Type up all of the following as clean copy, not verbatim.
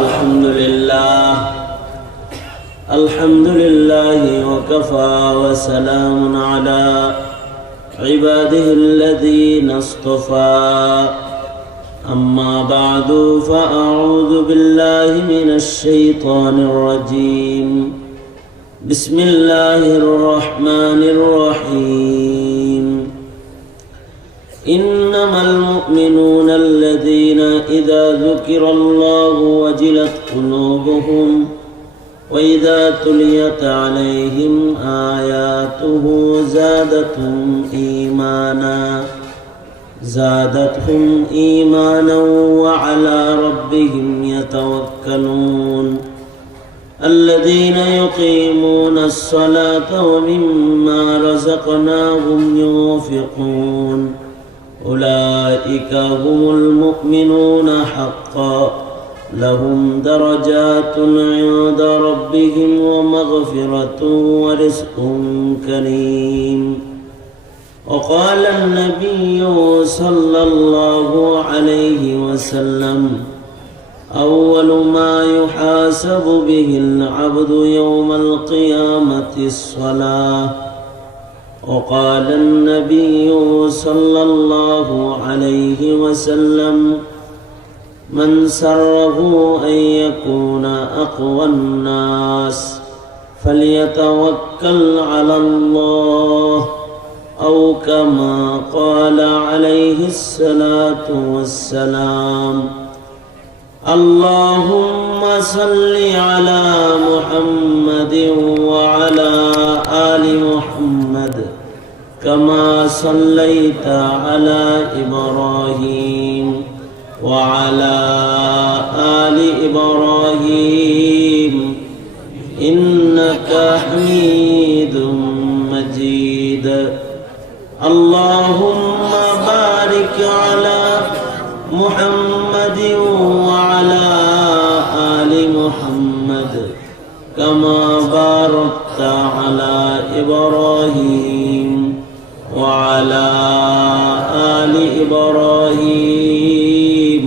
الحمد لله وكفى وسلام على عباده الذين اصطفى أما بعد فأعوذ بالله من الشيطان الرجيم بسم الله الرحمن الرحيم إنما المؤمنون الذين إذا ذكر الله وجلت قلوبهم وإذا تليت عليهم آياته زادتهم إيمانا وعلى ربهم يتوكلون الذين يقيمون الصلاة ومما رزقناهم ينفقون أولئك هم المؤمنون حقا لهم درجات عند ربهم ومغفرة ورزق كريم وقال النبي صلى الله عليه وسلم أول ما يحاسب به العبد يوم القيامة الصلاة وقال النبي صلى الله عليه وسلم من سره أن يكون أقوى الناس فليتوكل على الله أو كما قال عليه الصلاة والسلام اللهم صل على محمد وعلى آل محمد كما صليت على إبراهيم وعلى آل إبراهيم إنك حميد مجيد اللهم بارك على محمد وعلى آل محمد كما باركت على إبراهيم وعلى آل إبراهيم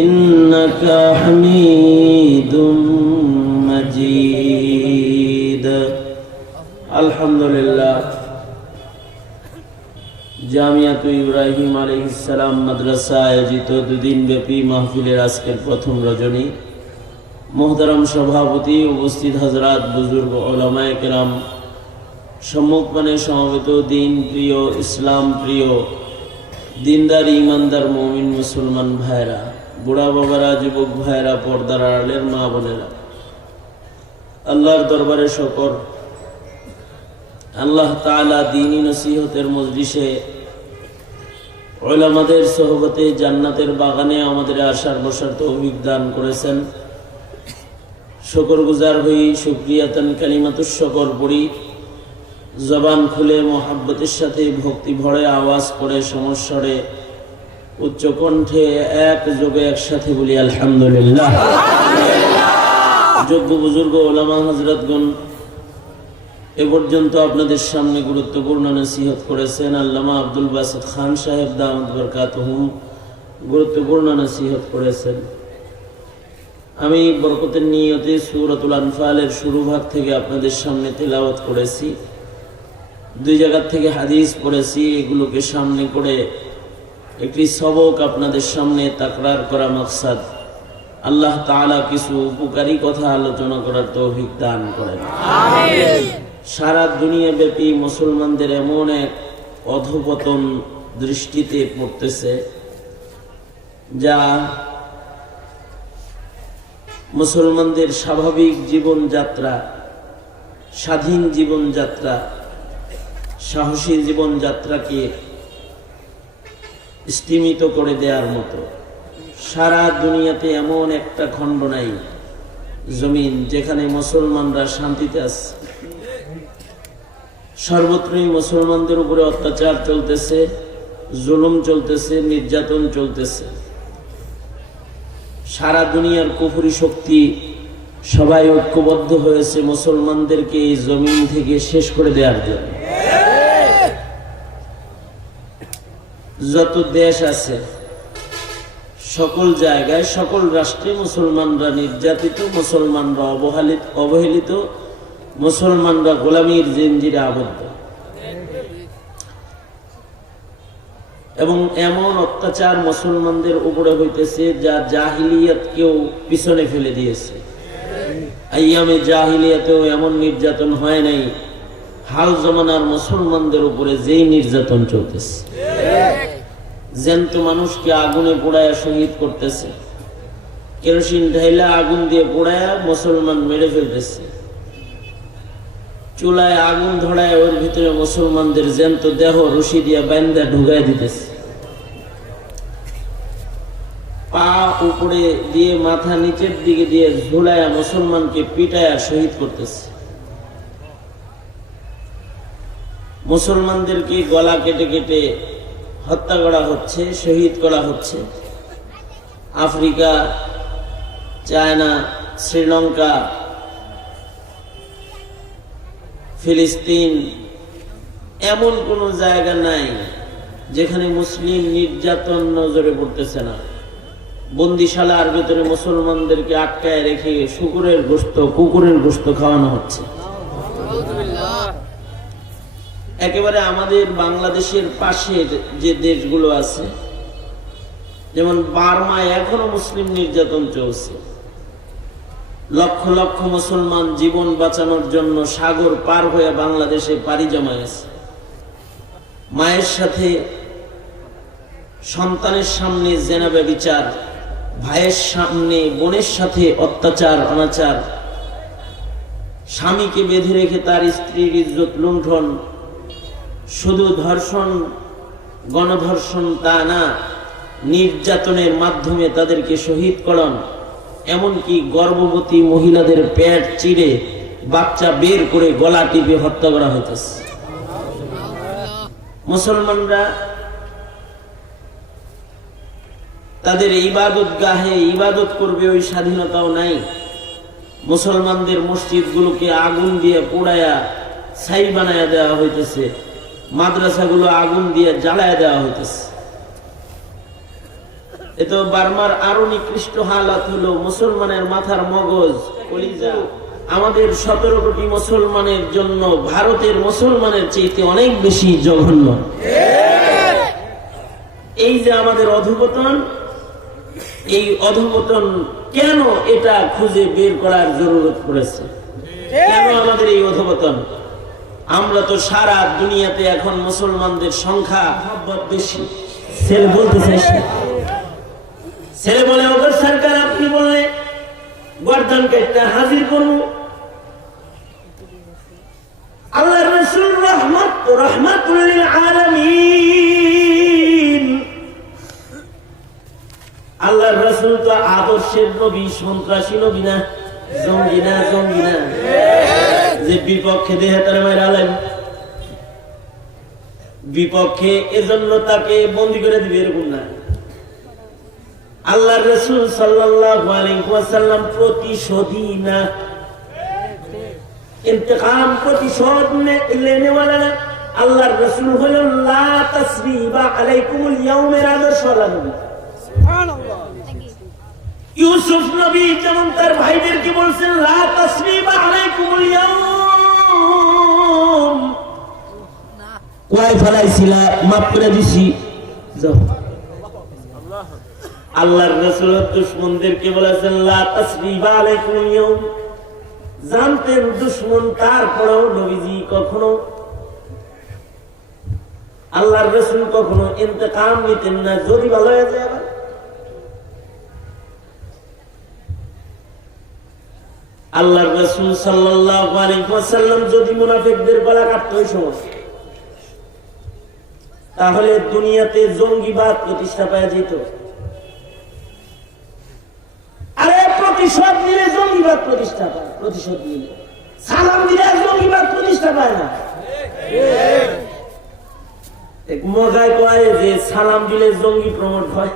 إنك حميد مجيد الحمد لله জামিয়াত ইব্রাহিম আলাইহিস সালাম মাদ্রাসা আয়োজিত দুদিন ব্যাপী মাহফিলের আজকের প্রথম রজনী মুহতারাম সভাপতি উপস্থিত হযরত বুজুর্গ উলামায়ে কেরাম সম্মুখপানে সমবেত দিন প্রিয় ইসলাম প্রিয় দিনদার ইমানদার মুমিন মুসলমান ভাইরা বুড়া বাবারা যুবক ভাইরা পর্দার আড়ালের মা বোনেরা আল্লাহর দরবারে শুকর আল্লাহ তাআলা দ্বীনি নসিহতের মজলিসে উলামাদের সোহবতে জান্নাতের বাগানে আমাদের আসার বসার তৌফিক দান করেছেন শুকরগুজার হই শুকরিয়াতান কালিমাতুশ শুকর পড়ি জবান খুলে মোহাব্বতের সাথে ভক্তি ভরে আওয়াজ করে সমস্বরে উচ্চ কণ্ঠে একযোগে একসাথে বলি আলহামদুলিল্লাহ। যোগ্য বুজুর্গ ওলামা হযরতগণ এ পর্যন্ত আপনাদের সামনে গুরুত্বপূর্ণ নসিহত করেছেন আল্লামা আব্দুল বাসিত খান সাহেব দামাত বরকাতুহুম গুরুত্বপূর্ণ নসিহত করেছেন। আমি বরকতের নিয়তে সূরাতুল আনফালের শুরু ভাগ থেকে আপনাদের সামনে তেলাওয়াত করেছি, দুই জায়গা থেকে হাদিস পড়েছি। এগুলোকে সামনে করে একটি সবক আপনাদের সামনে তাকরার করা মাকসাদ। আল্লাহ তাআলা কিছু উপকারী কথা আলোচনা করার তৌফিক দান করেন আমিন। সারা দুনিয়া ব্যাপী মুসলমানদের এমন এক অধঃপতন দৃষ্টিতে পড়তেছে যা মুসলমানদের স্বাভাবিক জীবনযাত্রা, স্বাধীন জীবনযাত্রা, সাহসী জীবনযাত্রাকে স্তিমিত করে দেওয়ার মতো। সারা দুনিয়াতে এমন একটা খণ্ড নাই জমিন যেখানে মুসলমানরা শান্তিতে আছে। সর্বত্রই মুসলমানদের উপরে অত্যাচার চলতেছে, জুলুম চলতেছে, নির্যাতন চলতেছে। সারা দুনিয়ার কুফরি শক্তি সবাই ঐক্যবদ্ধ হয়েছে মুসলমানদেরকে এই জমিন থেকে শেষ করে দেওয়ার জন্য। যত দেশ আছে সকল জায়গায় সকল রাষ্ট্রে মুসলমানরা নির্যাতিত, মুসলমানরা অবহেলিত, মুসলমানরা গোলামীর জিঞ্জিরে আবদ্ধ। এবং এমন অত্যাচার মুসলমানদের উপরে হইতেছে যা জাহিলিয়াতকেও পিছনে ফেলে দিয়েছে। আইয়ামে জাহিলিয়াতেও এমন নির্যাতন হয় নাই, হাল জমানার মুসলমানদের উপরে যেই নির্যাতন চলতেছে। জ্যান্ত মানুষকে আগুনে পোড়ায়া শহীদ করতেছে, কেরোসিন ঢাইলা আগুন দিয়ে পোড়ায়া মুসলমান মেরে ফেলতেছে, চুলায় আগুন ধরায় ওর ভিতরে মুসলমানদের জ্যান্ত দেহ রশি দিয়ে বান্দা ঢুকায় দিতেছে, পা উপরে দিয়ে মাথা নিচের দিকে দিয়ে ঝুলায়া মুসলমানকে পিটায়া শহীদ করতেছে। মুসলমানদেরকে গলা কেটে কেটে হত্যা করা হচ্ছে, শহীদ করা হচ্ছে। আফ্রিকা, চায়না, শ্রীলঙ্কা, ফিলিস্তিন, এমন কোন জায়গা নাই যেখানে মুসলিম নির্যাতন নজরে পড়তেছে না। বন্দিশালার ভিতরে মুসলমানদেরকে আটকায় রেখে শুকুরের গোশত, কুকুরের গোশত খাওয়ানো হচ্ছে। একেবারে আমাদের বাংলাদেশের পাশের যে দেশগুলো আছে, যেমন বার্মায় এখনো মুসলিম নির্যাতন চলছে। লক্ষ লক্ষ মুসলমান জীবন বাঁচানোর জন্য সাগর পার হয়ে বাংলাদেশে পাড়ি জমাইছে। মায়ের সাথে সন্তানের সামনে জেনা ব্যভিচার, ভাইয়ের সামনে বোনের সাথে অত্যাচার অনাচার, স্বামীকে বেঁধে রেখে তার স্ত্রীর ইজ্জত লুণ্ঠন, শুধু ধর্ষণ, গণধর্ষণ তা না, নির্যাতনের মাধ্যমে তাদেরকে শহীদকরণ, এমনকি গর্ভবতী মহিলাদের পেট চিরে বাচ্চা বের করে গলা টিপে হত্যা করা হইতেছে। মুসলমানরা তাদের ইবাদত গাহে ইবাদত করবে, ওই স্বাধীনতাও নাই। মুসলমানদের মসজিদগুলোকে আগুন দিয়ে পোড়ায়া ছাই বানায়া দেওয়া হইতেছে, মাদ্রাসাগুলো আগুন দিয়ে জ্বালায়া দেওয়া হইতেছে। এতো বার্মার আরো নিকৃষ্ট হালাত হলো মুসলমানের মাথার মগজ, কলিজা। আমাদের 17 কোটি মুসলমানের জন্য ভারতের মুসলমানের চাইতে অনেক বেশি জঘন্য। এই যে আমাদের অধঃপতন, এই অধঃপতন কেন, এটা খুঁজে বের করার জরুরত পড়েছে। কেন আমাদের এই অধঃপতন? আমরা তো সারা দুনিয়াতে এখন মুসলমানদের সংখ্যা বেশি। ছেলে বলতে চাইছে, ছেলে বলে ওগর সরকার আপনি বললে গর্দান কেটে হাজির করবো। আল্লাহ রাসূল রাহমাতুল লিল আলামিন, আল্লাহর রাসূল তো আদর্শের নবী, সন্ত্রাসী নবী না, জঙ্গি না, জঙ্গি না যে বিপক্ষে দেহে তারা মাইরা আলেন। বিপক্ষে এজন্য তাকে বন্দী করে দিবে এরকম না। আল্লাহর রাসূল সাল্লাল্লাহু আলাইহি ওয়াসাল্লাম প্রতিশোধী না, ইন্তেকাম প্রতিশোধ লেনে ওয়ালা না। আল্লাহর রাসূল হলেন লা তাসরিবা আলাইকুমুল ইয়াউমের আদর্শ নবী। সুবহানাল্লাহ। ইউসুফ নবী যেমন তার ভাইদেরকে বলছেন লা তাসরিবা আলাইকুমুল ইয়াউম, ওয়াই ফলাইছিলা মাফ করে দিছি, যাও। আল্লাহর রাসূল দুশমনদেরকে বলেছেন লা তাসরিবা আলাইকুমুল ইয়াউম, জানতেন দুশমন, তারপরেও নবীজি কখনো, আল্লাহর রাসূল কখনো ইন্তেকাম নিতেন না। যদি ভালো হয়ে যায় আবার আল্লাহর রাসূল সাল্লাল্লাহু আলাইহি ওয়াসাল্লাম যদি মুনাফিকদের গলা কাটতো ওই সময়, তাহলে দুনিয়াতে জঙ্গিবাদ প্রতিষ্ঠা পাওয়া যেত। আরে প্রতিশোধ নিলে জঙ্গিবাদ প্রতিষ্ঠা পায়, প্রতিশোধ নিলে। সালাম দিলে জঙ্গিবাদ প্রতিষ্ঠা পায় না। মজায় কয় যে সালাম দিলে জঙ্গি প্রমোট হয়।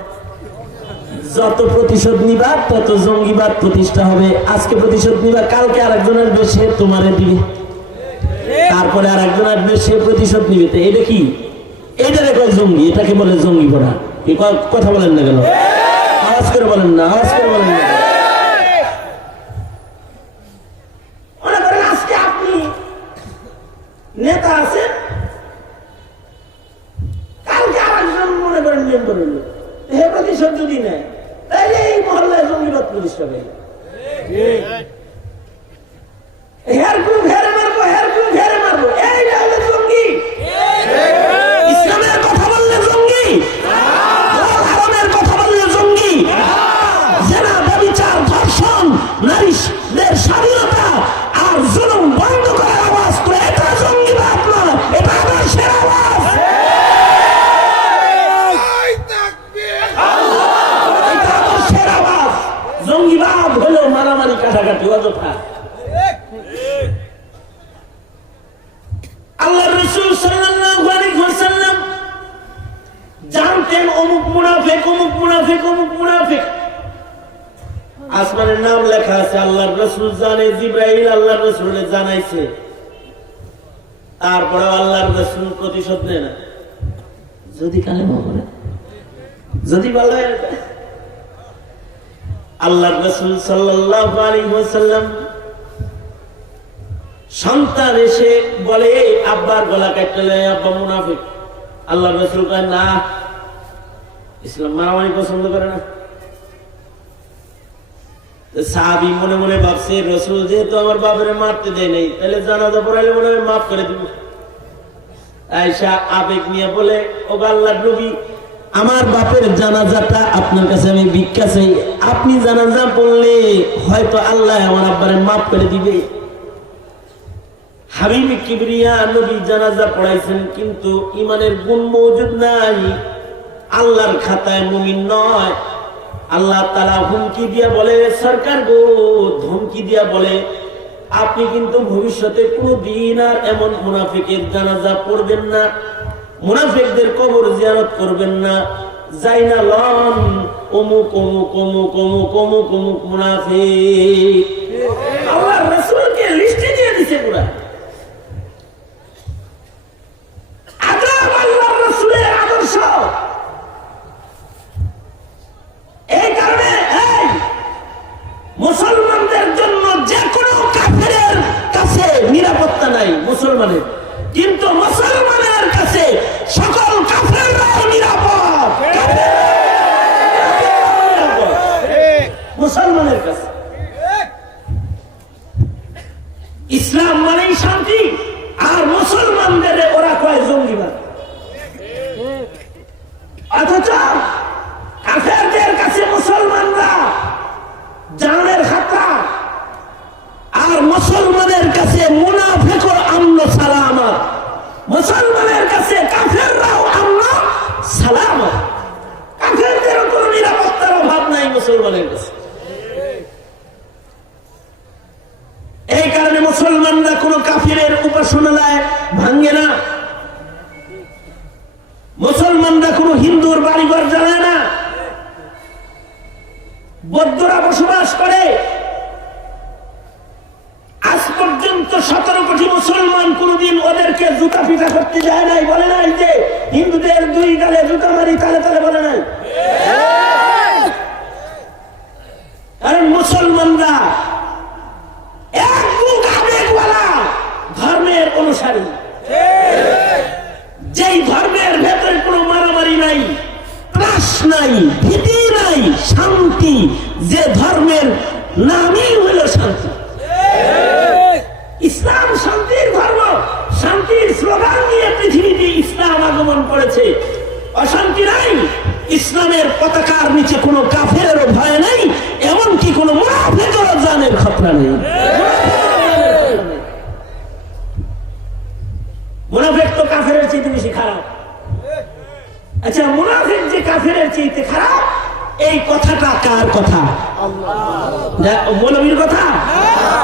যত প্রতিশোধ নিবা তত জঙ্গিবাদ প্রতিষ্ঠা হবে। আজকে প্রতিশোধ নিবা, কালকে আরেকজনের বেশে তোমারে দিবে, তারপরে আরেকজনের বেশে প্রতিশোধ নিবে। তো এটা কি? এটা কয় জঙ্গি, এটাকে বলে জঙ্গি পড়া। কথা বলেন না কেন? আওয়াজ করে বলেন না, আওয়াজ করে বলেন না। মনে করেন আজকে আপনি নেতা আছেন, কালকে আরেকজন মনে করেন মেম্বার হলো, হে প্রতিশোধ যদি নেয় তাইলে এই মহল্লায় জঙ্গিবাদ প্রতিষ্ঠা করে। হের গ্রুপ হেরে মারবো, হের গ্রুপ হেরে মারবো, এইটা হলো জঙ্গি। ইসলামের কথা বললে জঙ্গি, হারামের কথা বললে জঙ্গি। জেনা, ব্যভিচার, ধর্ষণ, নারীদের স্বাধীনতা আর জুলুম বন্ধ করার আওয়াজ করে, এটা জঙ্গিবাদ নয়, এটা আদর্শের আওয়াজ। এটা আদর্শের আওয়াজ। জঙ্গিবাদ হলো মারামারি, কাটাকাটি, অযথা। আল্লাহ রাসূল সাল্লাল্লাহু আলাইহি ওয়াসাল্লাম জানতেন অমুক মুনাফিক, অমুক মুনাফিক, অমুক মুনাফিক। আসমানের নাম লেখা আছে, আল্লাহর রাসূল জানে, জিবরাইল আল্লাহর রাসূলকে জানাইছে। তারপরে আল্লাহর রাসূল প্রতিশোধ নেয় না। যদি কালেমা পড়ে, যদি ভালো হয়। আল্লাহর রাসূল সাল্লাল্লাহু আলাইহি ওয়াসাল্লাম সন্তান এসে বলে আব্বার গলা কাটলে, আব্বা মুনাফিক। আল্লাহ রাসূল কয় না, ইসলাম মারামারি পছন্দ করে না। সাহাবী মনে মনে ভাবছে, রাসূল যেহেতু আমার বাপের মারতে দেয় নাই, তাহলে জানাজা পড়াইলে মনে হয় মাফ করে দিব। আয়েশা আবেগ নিয়ে বলে, ও আল্লাহর নবী, আমার বাপের জানাজাটা আপনার কাছে আমি ভিক্ষা চাই, আপনি জানাজা পড়লে হয়তো আল্লাহ আমার আব্বারে মাফ করে দিবে। হাবিব কিবরিয়া নবী জানাজা পড়াইছেন, কিন্তু ইমানের গুণ মওজুদ নাই, আল্লাহর খাতায় মুমিন নয়। আল্লাহ তাআলা হুমকি দিয়া বলে, সরকার গো, ধমকি দিয়া বলে, আপনি কিন্তু ভবিষ্যতে কোনদিন আর এমন মুনাফিকের জানাজা পড়বেন না, মুনাফিকদের কবর জিয়ারত করবেন না। যাই না লন অমুক অমুক অমুক অমুক অমুক অমুক মুনাফিক। আল্লাহর রাসূলকে লিস্টে দিয়ে দিয়েছে পুরা। এই কারণে মুসলমানদের জন্য যে কোনো কাফেরের কাছে নিরাপত্তা নাই মুসলমানের, কিন্তু মুসলমানের কাছে সকল কাফেররাও নিরাপদ। মুসলমানের কাছে ইসলাম মানেই শান্তি, আর মুসলমানদের ওরা কয় জঙ্গিবাদ। অথচ কাফেরদের কাছে মুসলমানরা জানের খাতরা, আর মুসলমানের কাছে মুনাফিক ও আমন সালামত। মুসলমানের কাছে কাফেররাও আমন সালামত, কাফেরদের কোনো নিরাপত্তার অভাব নাই মুসলমানের কাছে। এই কারণে মুসলমানরা কোনো কাফিরের উপাসনালয় ভাঙে না, মুসলমানরা কোনো হিন্দুর বাড়িঘর জ্বালায় না। বৌদ্ধরা বসবাস করে, আজ পর্যন্ত 17 কোটি মুসলমান কোনদিন ওদেরকে জুতা পিটা করতে যায় নাই, বলে নাই যে হিন্দুদের দুই গালে জুতা মারি, তালে তালে বলে নাই। কারণ মুসলমানরা এক বুক আবেগওয়ালা ধর্মের অনুসারী, যেই ধর্মের ভেতরে কোনো মারামারি নাই, ত্রাস নাই, ভীতি নাই, শান্তি, যে ধর্মের নামই হইল শান্তি। ইসলাম শান্তির ধর্ম, শান্তির স্লোগান নিয়ে পৃথিবীতে ইসলাম আগমন করেছে। অশান্তি নাই, ইসলামের পতাকার নিচে কোনো কাফেরেরও ভয় নেই, এমনকি কোনো মুনাফিকেরও জানের খতরা নেই। মুনাফিক তো কাফেরের চাইতে বেশি খারাপ। আচ্ছা, মুনাফিক যে কাফেরের চাইতে খারাপ, এই কথাটা কার কথা? মৌলবীর কথা?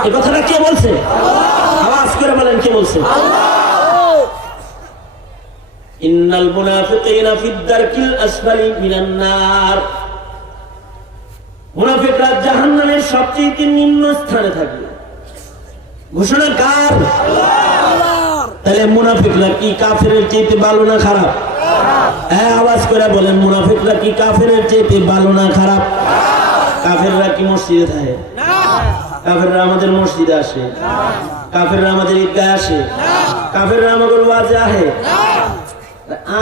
এই কথাটা কে বলছে? আওয়াজ করে বলেন, কে বলছে? ইন্নাল মুনাফিকিনা ফিদ দারকিল আসফালি মিনান নার। মুনাফিকরা জাহান্নামের সবচেয়ে নিম্ন স্থানে থাকবে। ঘোষণা কার? আল্লাহর। তাহলে মুনাফিকরা কি কাফেরের চাইতে ভালো না খারাপ? আওয়াজ করে বলেন, মুনাফিকরা কি কাফেরের চেয়ে ভালো না খারাপ? কাফেররা কি মসজিদে থাকে? কাফেররা আমাদের মসজিদে আসে? কাফেররা আমাদের ঈদগাহে আসে? কাফেররা আমাদের ওয়াজে আসে?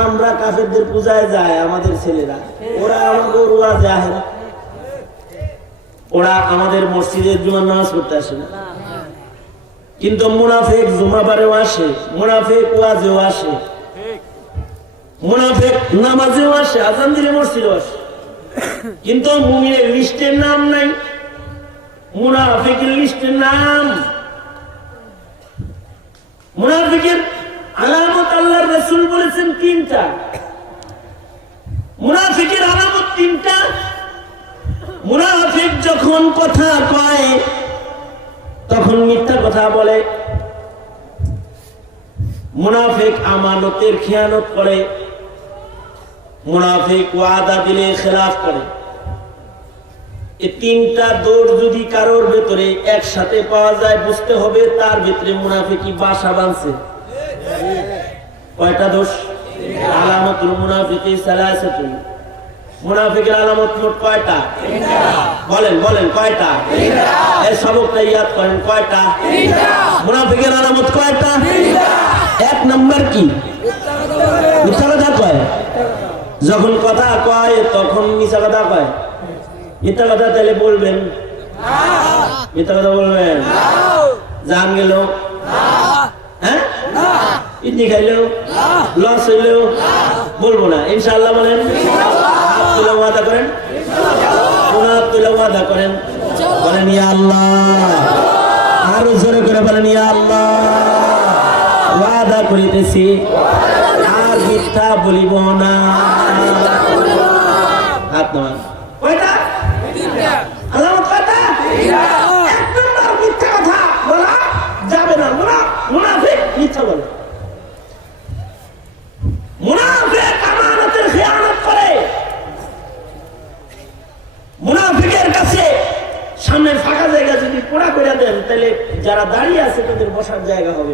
আমরা কাফেরদের পূজায় যাই, আমাদের ছেলেরা, ওরা আমাদের ওয়াজে আসে না। ওরা আমাদের মসজিদে জুমার নামাজ পড়তে আসে না। কিন্তু মুনাফিক জুমাবারেও আসে, মুনাফিক ওয়াজেও আসে, মুনাফিক নামাজেও আসে, আজান দিলে মসজিদেও আসে। কিন্তু মুমিনের লিস্টের নাম নাই, মুনাফিকের লিস্টের নাম। মুনাফিকের আলামত আল্লাহর রাসূল বলেছেন তিনটা। মুনাফিকের আলামত তিনটা। মুনাফিক যখন কথা কয় তখন মিথ্যা কথা বলে। মুনাফিক আমানতের খেয়ানত করে। মুনাফিক ওয়াদা দিলে খেলাফ করে। এই তিনটা দোষ যদি কারোর ভেতরে একসাথে পাওয়া যায়, বুঝতে হবে তার ভিতরে মুনাফিকি বাসা বাঁধছে। কয়টা দোষ? আলামাতুল মুনাফিকি সালাসাতুন। মুনাফিকের আলামত মোট কয়টা? বলেন বলেন কয়টা? এই সবকটা ইয়াদ করেন, কয়টা? মুনাফিকের আলামত কয়টা? এক নাম্বার কি? মিথ্যা কথা কয়। যখন কথা কয় তখন মিথ্যা কথা কয়। মিথ্যা কথা তাহলে বলবেন? মিথ্যা কথা বলবেন? জান গেল, হ্যাঁ, ইডনি খাইলেও, লস হইলেও বলবো না, ইনশাআল্লাহ বলেন। হাত তুলে ওয়াদা করেন, হাত তুলে ওয়াদা করেন, বলেন ইয়া আল্লাহ। আরো জোরে করে বলেন ইয়া আল্লাহ। ওয়াদা করিতেছি আর মিথ্যা বলিব না। হাত নামান। কয়টা আলামত? কয়টা? এক নম্বর মিথ্যা কথা বলা যাবে না। মুনাফিক মিথ্যা বলে। মুনাফিক আমানতের খেয়ানত করে। মুনাফিকের কাছে সামনের ফাঁকা জায়গা যদি পোড়া করে দেন, তাহলে যারা দাঁড়িয়ে আছে তাদের বসার জায়গা হবে।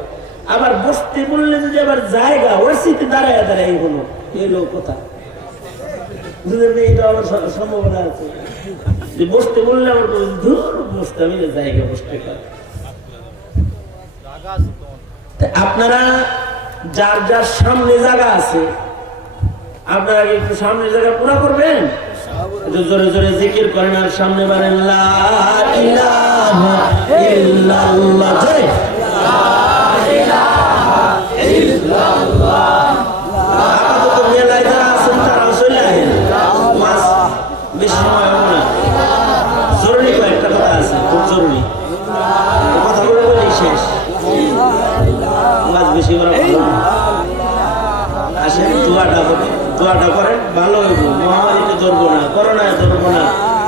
আবার বসতে বললে যদি আবার জায়গা ওই সিটে দাঁড়ায় দাঁড়ায় হলো, এলো কথা এটা আমার সম্ভাবনা আছে। বসতে বললে আমার বসতে আমি জায়গা বসতে পারি। আপনারা যার যার সামনে জায়গা আছে, আপনারা একটু সামনে জায়গা পুরা করবেন। জোরে জোরে জিকির করেন আর সামনে বলেন লা ইলাহা ইল্লাল্লাহ। জয় জরুরি কয়েকটা কথা আছে, খুব জরুরি কথাগুলো বলেই শেষ। বেশি করে আসেন, দোয়াটা করেন, ভালো হইব। মহামারীতে ধরবো না, করোনায় ধরবো না,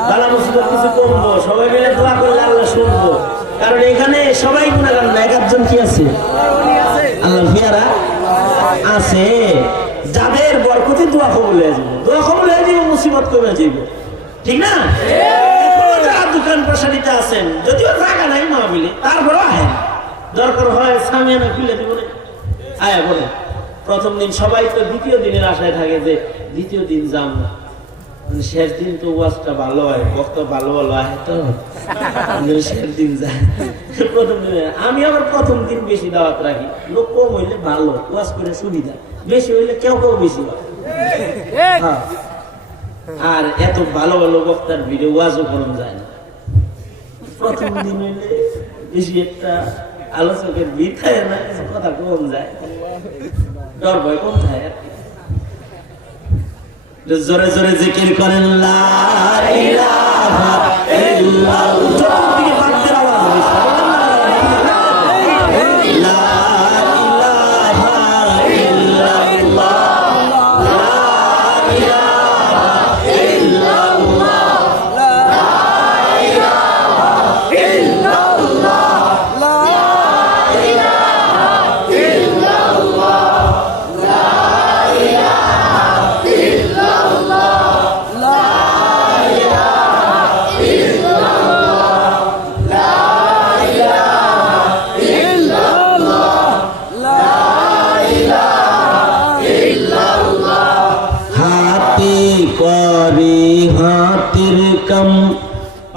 বালা মুসিবত কিছু কমবো। সবাই মিলে দোয়া করলে আল্লাহ শুনবো। কারণ এখানে সবাই গুণাগান না, এক একজন কি আছে? আল্লাহ ফিয়ারা আছে। যাদের বরকতে দোয়া কবুল হয়ে যাবে, দোয়া কবুল হয়ে যাবে, মুসিবত কমে যাবে। ঠিক না? যারা দোকান প্রসারিতে আছেন, যদিও জায়গা নাই মাহফিলে, তারপরেও আহেন। দরকার হয় সামিয়ানা খুলে দিব না, আয়া বলে। প্রথম দিন সবাই তো দ্বিতীয় দিনের আশায় থাকে যে দ্বিতীয় দিন যাম না, শেষ দিন তো ওয়াজটা ভালো হয়, বক্তা ভালো ভালো আহে, তো শেষ দিন যায়। প্রথম দিনে আমি আবার প্রথম দিন বেশি দাওয়াত রাখি। লোক কম হইলে ভালো, ওয়াজ করে সুবিধা, বেশি হইলে কেউ কেউ বেশি হয়। হ্যাঁ, আর এত ভালো ভালো বক্তার ভিডিও ওয়াজও করা যায় না। প্রথম দিন হইলে বেশি একটা আলোচকের ভিড় থাকে না, কিছু কথা কম যায়, ডর ভয় কম থাকে আর কি। জোরে জোরে জিকির করেন লা ইলাহা ইল্লাল্লাহ।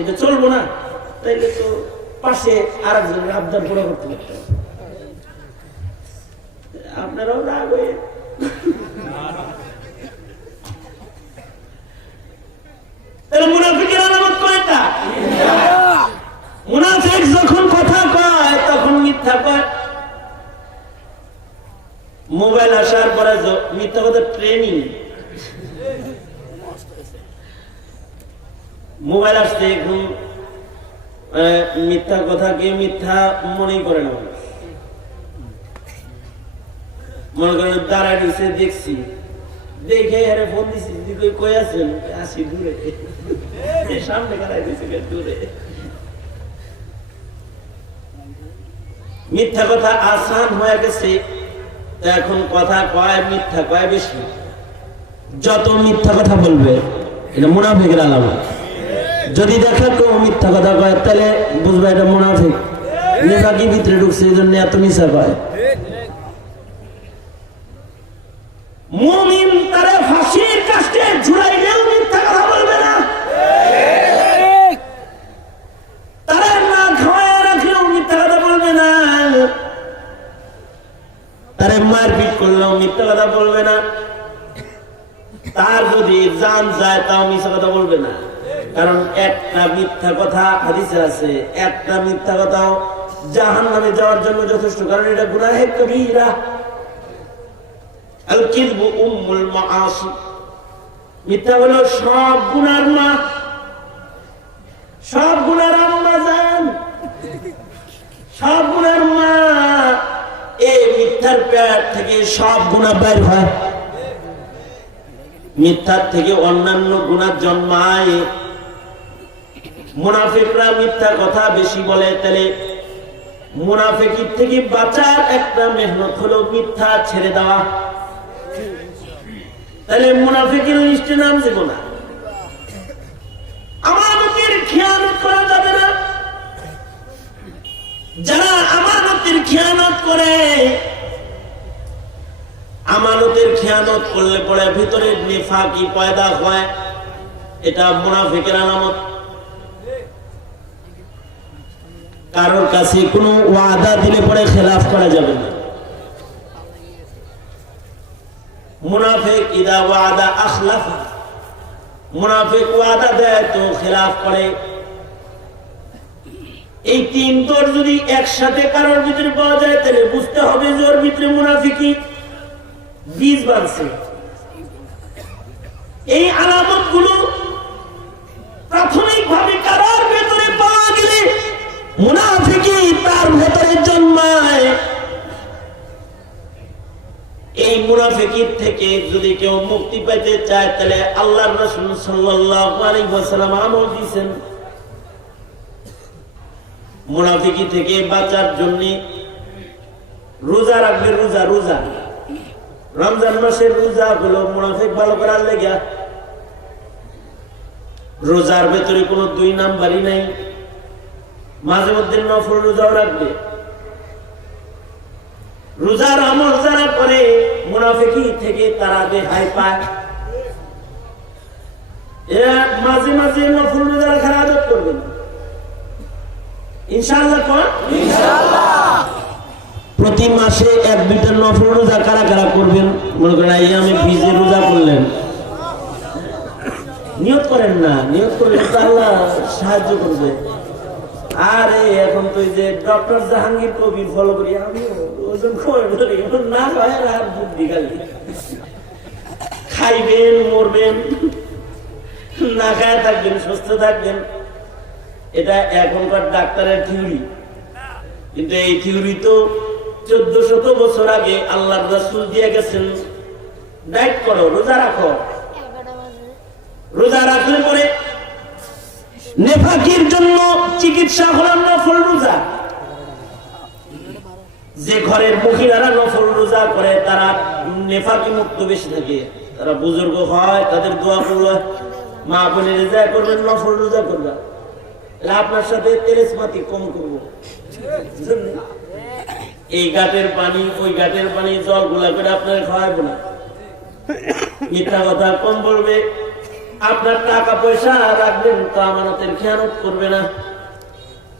এটা চলবো না, তাইলে তো পাশে আর একজনের আবদার পুরো করতে পারতেন। আপনারাও রাগ হয়ে মুনাফিকের আলামত কয়টা? মুনাফিক যখন কথা কয় তখন মিথ্যা কয়। মোবাইল আসার পরে মিথ্যা কথা ট্রেনিং, মোবাইল আসছে এখন মিথ্যা কথাকে মিথ্যা মনেই করে না। মনে করেন দাঁড়ায় দিচ্ছে, দেখছি, দেখে আরে ফোন দিচ্ছি, দিদি কই আছেন? আসি দূরে, সামনে দাঁড়ায় দিচ্ছে দূরে। মিথ্যা কথা আসান হয়ে গেছে, এখন কথা কয় মিথ্যা কয় বেশি। যত মিথ্যা কথা বলবে এটা মুনাফিকের আলামত। যদি দেখা কেউ মিথ্যা কথা কয় তাহলে বুঝবে এটা মুনাফিক, নেফাকি ভিতরে ঢুকছে, এই জন্য এত মিথ্যা কয়। মুমিন তারে ফাঁসির কাস্টে ঝুলাইলেও মিথ্যা কথা বলবে না, তারে না খাওয়ায় রাখলেও মিথ্যা কথা বলবে না, তারে মারপিট করলেও মিথ্যা কথা বলবে না, তার যদি জান যায় তাও মিথ্যা কথা বলবে না। কারণ একটা মিথ্যা কথা হাদিসে আছে, একটা মিথ্যা কথাও জাহান্নামে যাওয়ার জন্য যথেষ্ট, কারণ এটা গুনাহে কবিরা। আল কিযবু উম্মুল মাআসি, মিথ্যা হলো সব গুনার মা, সব গুনার আম্মা জান, সব গুনার মা। এই মিথ্যার পেট থেকে সব গুনাহ বের হয়, মিথ্যার থেকে অন্যান্য গুনাহ জন্মায়। মুনাফিকরা মিথ্যা কথা বেশি বলে, তাহলে মুনাফিকির থেকে বাঁচার একটা মেহনত হলো মিথ্যা ছেড়ে দেওয়া। তাহলে মুনাফিকের লিস্টে নাম দেব না। আমানতের খেয়ানত করা যাবে না। যারা আমানতের খেয়ানত করে, আমানতের খেয়ানত করলে পরে ভিতরে নিফাকি পয়দা হয়, এটা মুনাফিকের আলামত। কারোর কাছে কোনো ওয়াদা দিলে পরে খেলাফ করা যাবে না। মুনাফিক ইদা ওয়াদা আখলাফা, মুনাফিক ওয়াদা দেয় তো খেলাফ করে। এই তিন তোর যদি একসাথে কারোর ভিতরে পাওয়া যায় তাহলে বুঝতে হবে যে ওর ভিতরে মুনাফিকি বীজ বাঁধছে। এই আলামত গুলো প্রাথমিক ভাবে কারোর ভেতরে পাওয়া গেলে মুনাফিকি তার ভেতরে জন্মায়। এই মুনাফিকির থেকে যদি কেউ মুক্তি পেতে চায় তাহলে আল্লাহর রাসূল সাল্লাল্লাহু আলাইহি ওয়াসাল্লাম আমল দিয়েছেন। মুনাফিকি থেকে বাঁচার জন্য রোজা রাখবে। রোজা রমজান মাসের রোজা হলো মুনাফিক ভালো করার লেগে। রোজার ভেতরে কোনো দুই নাম্বারই নাই। মাঝে মধ্যে নফল রোজাও রাখবে। রোজার আমল যারা করে মুনাফিকি থেকে তারা রেহাই পায়। এরা মাঝে মাঝে নফল রোজা রাখার আদত করবেন ইনশাআল্লাহ। প্রতি মাসে এক দুইটা নফল রোজা কারা কারা করবেন? মনে করেন এই আমি ভিজে রোজা করলেন, নিয়ত করেন না, নিয়ত করলে আল্লাহ সাহায্য করবে। আরে এখন তো যে ডক্টর জাহাঙ্গীর কবির ফলো করি আমি, ওজন না খায় আর বুদ্ধি খালি খাইবেন, মরবেন, না খায় থাকবেন, সুস্থ থাকবেন। এটা এখনকার ডাক্তারের থিওরি, কিন্তু এই থিওরি তো 1400 বছর আগে আল্লাহর রাসূল দিয়ে গেছেন। ডায়েট করো, রোজা রাখো। রোজা রাখলে পরে নেফাকির জন্য চিকিৎসা হলো নফল রোজা। যে ঘরের মহিলারা নফল রোজা করে তারা নেফাকি মুক্ত বেশি থাকে, তারা বুজুর্গ হয়, তাদের দোয়া করলো। মা বোনের যা করবেন নফল রোজা করবে, আপনার সাথে তেরেসমাতি কম করবো। এই ঘাটের পানি ওই ঘাটের পানি জল গুলা করে আপনার খাওয়াবো না। মিথ্যা কথা কম বলবে, আপনার টাকা পয়সা রাখবেন তো আমানতের খেয়ানত করবে না,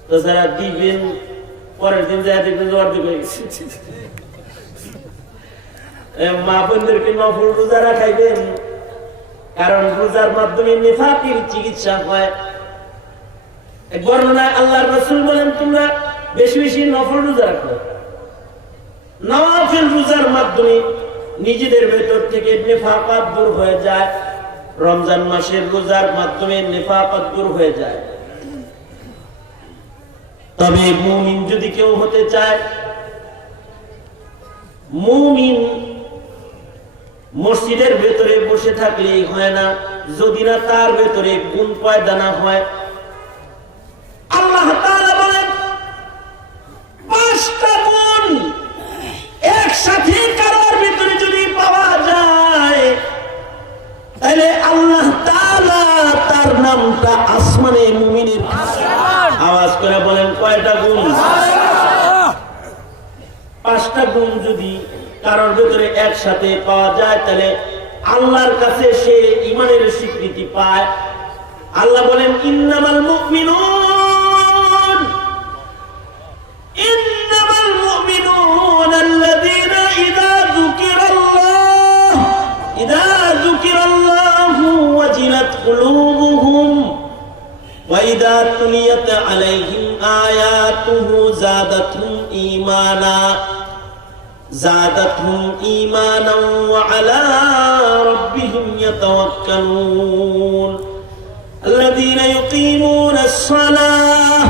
তো যারা দিবেন পরের দিন যা দেখবেন জোয়ার দিবে। মা বোনদেরকে নফল রোজা রাখাইবেন, কারণ রোজার মাধ্যমে নিফাকের চিকিৎসা হয়। এক বর্ণনায় আল্লাহর রাসূল বলেন, তোমরা বেশি বেশি নফল রোজা রাখো। নওয়াফিল রোজার মাধ্যমে নিজেদের ভেতর থেকে নিফাকাত দূর হয়ে যায়। রমজান মাসের রোজার মাধ্যমে নিফাকাত দূর হয়ে যায়। তবে মুমিন যদি কেউ হতে চায়, মুমিন মসজিদের ভেতরে বসে থাকলেই হয় না, যদি না তার ভেতরে গুণ পয়দা না হয়। আল্লাহ তাআলা বলেন, 5টা গুণ একসাথে কারোর ভিতরে যদি পাওয়া যায়, তাহলে আল্লাহ তাআলা তার নামটা আসমানে মুমিনের। আওয়াজ করে বলেন, কয়টা গুণ? 5টা গুণ যদি কারোর ভেতরে একসাথে পাওয়া যায়, তাহলে আল্লাহর কাছে সে ঈমানের স্বীকৃতি পায়। আল্লাহ বলেন, ইন্নামাল মুমিনুন আল্লাযীনা ইযা যুকিরাল্লাহু ওয়াজিলাত কুলুবুহুম ওয়া ইযা তুলিয়াত আলাইহিম আয়াতুহু زادتهم إيمانا وعلى ربهم يتوكلون الذين يقيمون الصلاة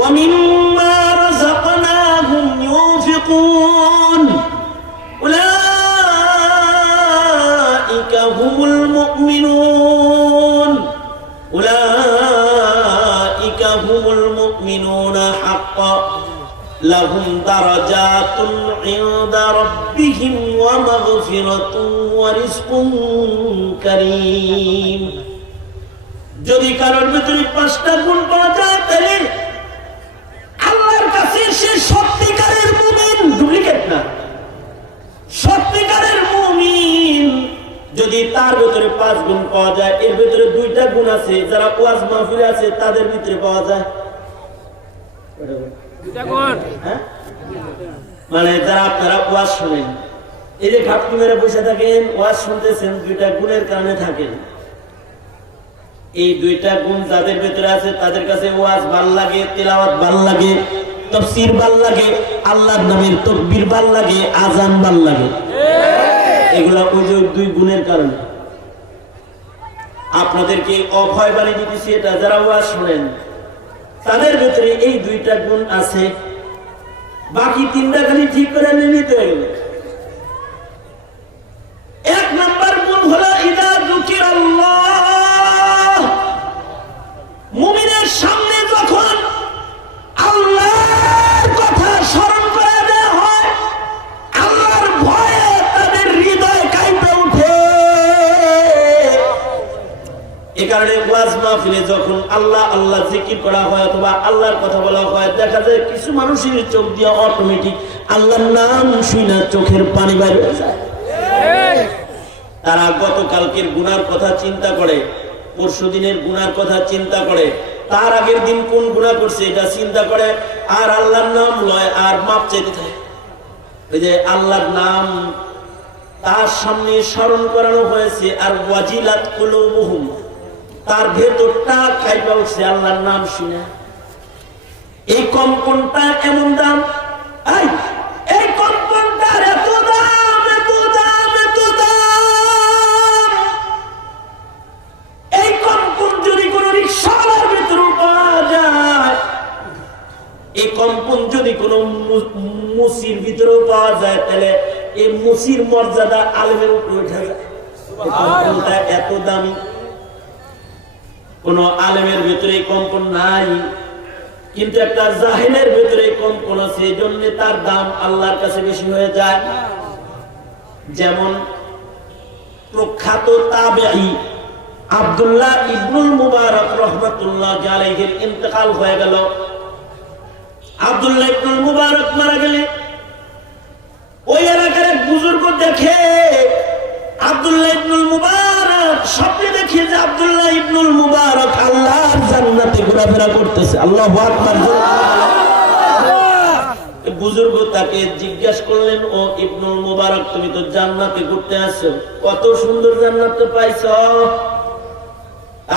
ومما رزقناهم ينفقون أولئك هم المؤمنون حقا لهم درجات عند ربهم ومغفرة ورزق كريم। যদি কারোর ভিতরে 5টা গুণ পাওয়া যায়, তাহলে আল্লাহর কাছে সে সত্যিকারের মুমিন, ডুপ্লিকেট না, সত্যিকারের মুমিন। যদি তার ভিতরে 5 গুণ পাওয়া যায়, এর ভিতরে 2টা গুণ আছে, যারা ওয়াজ মাহফিলে আছে তাদের ভিতরে পাওয়া যায়। মানে যারা আপনারা ওয়াজ শুনেন, এই যে ঘাপটি মেরে বসে থাকেন, ওয়াজ শুনতেছেন, 2টা গুণের কারণে থাকেন। এই 2টা গুণ যাদের ভিতরে আছে, তাদের কাছে ওয়াজ ভাল লাগে, তিলাওয়াত ভাল লাগে, তাফসীর ভাল লাগে, আল্লাহর নামের তাকবীর ভাল লাগে, আযান ভাল লাগে। এগুলা ওই যে 2 গুণের কারণে। আপনাদেরকে অভয় বাণী দিতেছি, এটা যারা ওয়াজ শুনেন তাদের ভিতরে এই 2টা গুণ আছে। বাকি 3টা খালি ঠিক করে নিতে হবে। 1 নাম্বার গুণ হলো ইযা যুকিরাল্লাহ, মুমিনের সামনে যখন আল্লাহর কথা স্মরণ করে দেওয়া হয়, আল্লাহর ভয়ে তাদের হৃদয় কাঁপে ওঠে। এই কারণে ওয়াজ মাহফিলে যখন আল্লাহ আল্লাহ জিকির করা হয় অথবা আল্লাহর কথা বলা হয়, দেখা যায় কিছু মানুষের চোখ দিয়ে অটোমেটিক আল্লাহর নাম শুনে চোখের পানি বাইরে যায়। তারা গতকালকের গুনার কথা চিন্তা করে, পরশুদিনের গুনার কথা চিন্তা করে, তার আগের দিন কোন গুনাহ করছে এটা চিন্তা করে, আর আল্লাহর নাম লয় আর মাপ চাইতে থাকে। ওই যে আল্লাহর নাম তার সামনে স্মরণ করানো হয়েছে, আর ওয়াজিলাত কুলুবুহুম, তার ভেতরটা কাঁপা উঠছে আল্লাহর নাম শুনে। এই কম্পনটা এমন দাম, এই কম্পনটার এত দাম, এত দাম, এত দাম। এই কম্পন যদি কোন রিকশাওয়ালার ভিতরে পাওয়া যায়, এই কম্পন যদি কোন মুসির ভিতরেও পাওয়া যায়, তাহলে এই মুসির মর্যাদা আলেমের উপরে উঠে যায়। কম্পনটা এত দামি, কোন আলেমের ভিতরে কম্পন নাই, কিন্তু একটা জাহিলের ভিতরে কম্পন আছে, এই জন্য তার দাম আল্লাহর কাছে বেশি হয়ে যায়। যেমন প্রখ্যাত তাবেঈ আব্দুল্লাহ ইবনুল মুবারক রাহমাতুল্লাহ আলাইহির ইন্তেকাল হয়ে গেল। আব্দুল্লাহ ইবনুল মুবারক মারা গেলে ওই এলাকার এক বুজুর্গ দেখে আব্দুল্লাহ ইবনুল মুবারক স্বপ্নে দেখি যে আব্দুল্লাহ ইবনুল মুবারক আল্লাহর জান্নাতে ঘোরাফেরা করতেছে। আল্লাহু আকবার। বুজুর্গ তাকে জিজ্ঞাসা করলেন, ও ইবনুল মুবারক, তুমি তো জান্নাতে ঘুরতে আসছো, কত সুন্দর জান্নাত পাইছো?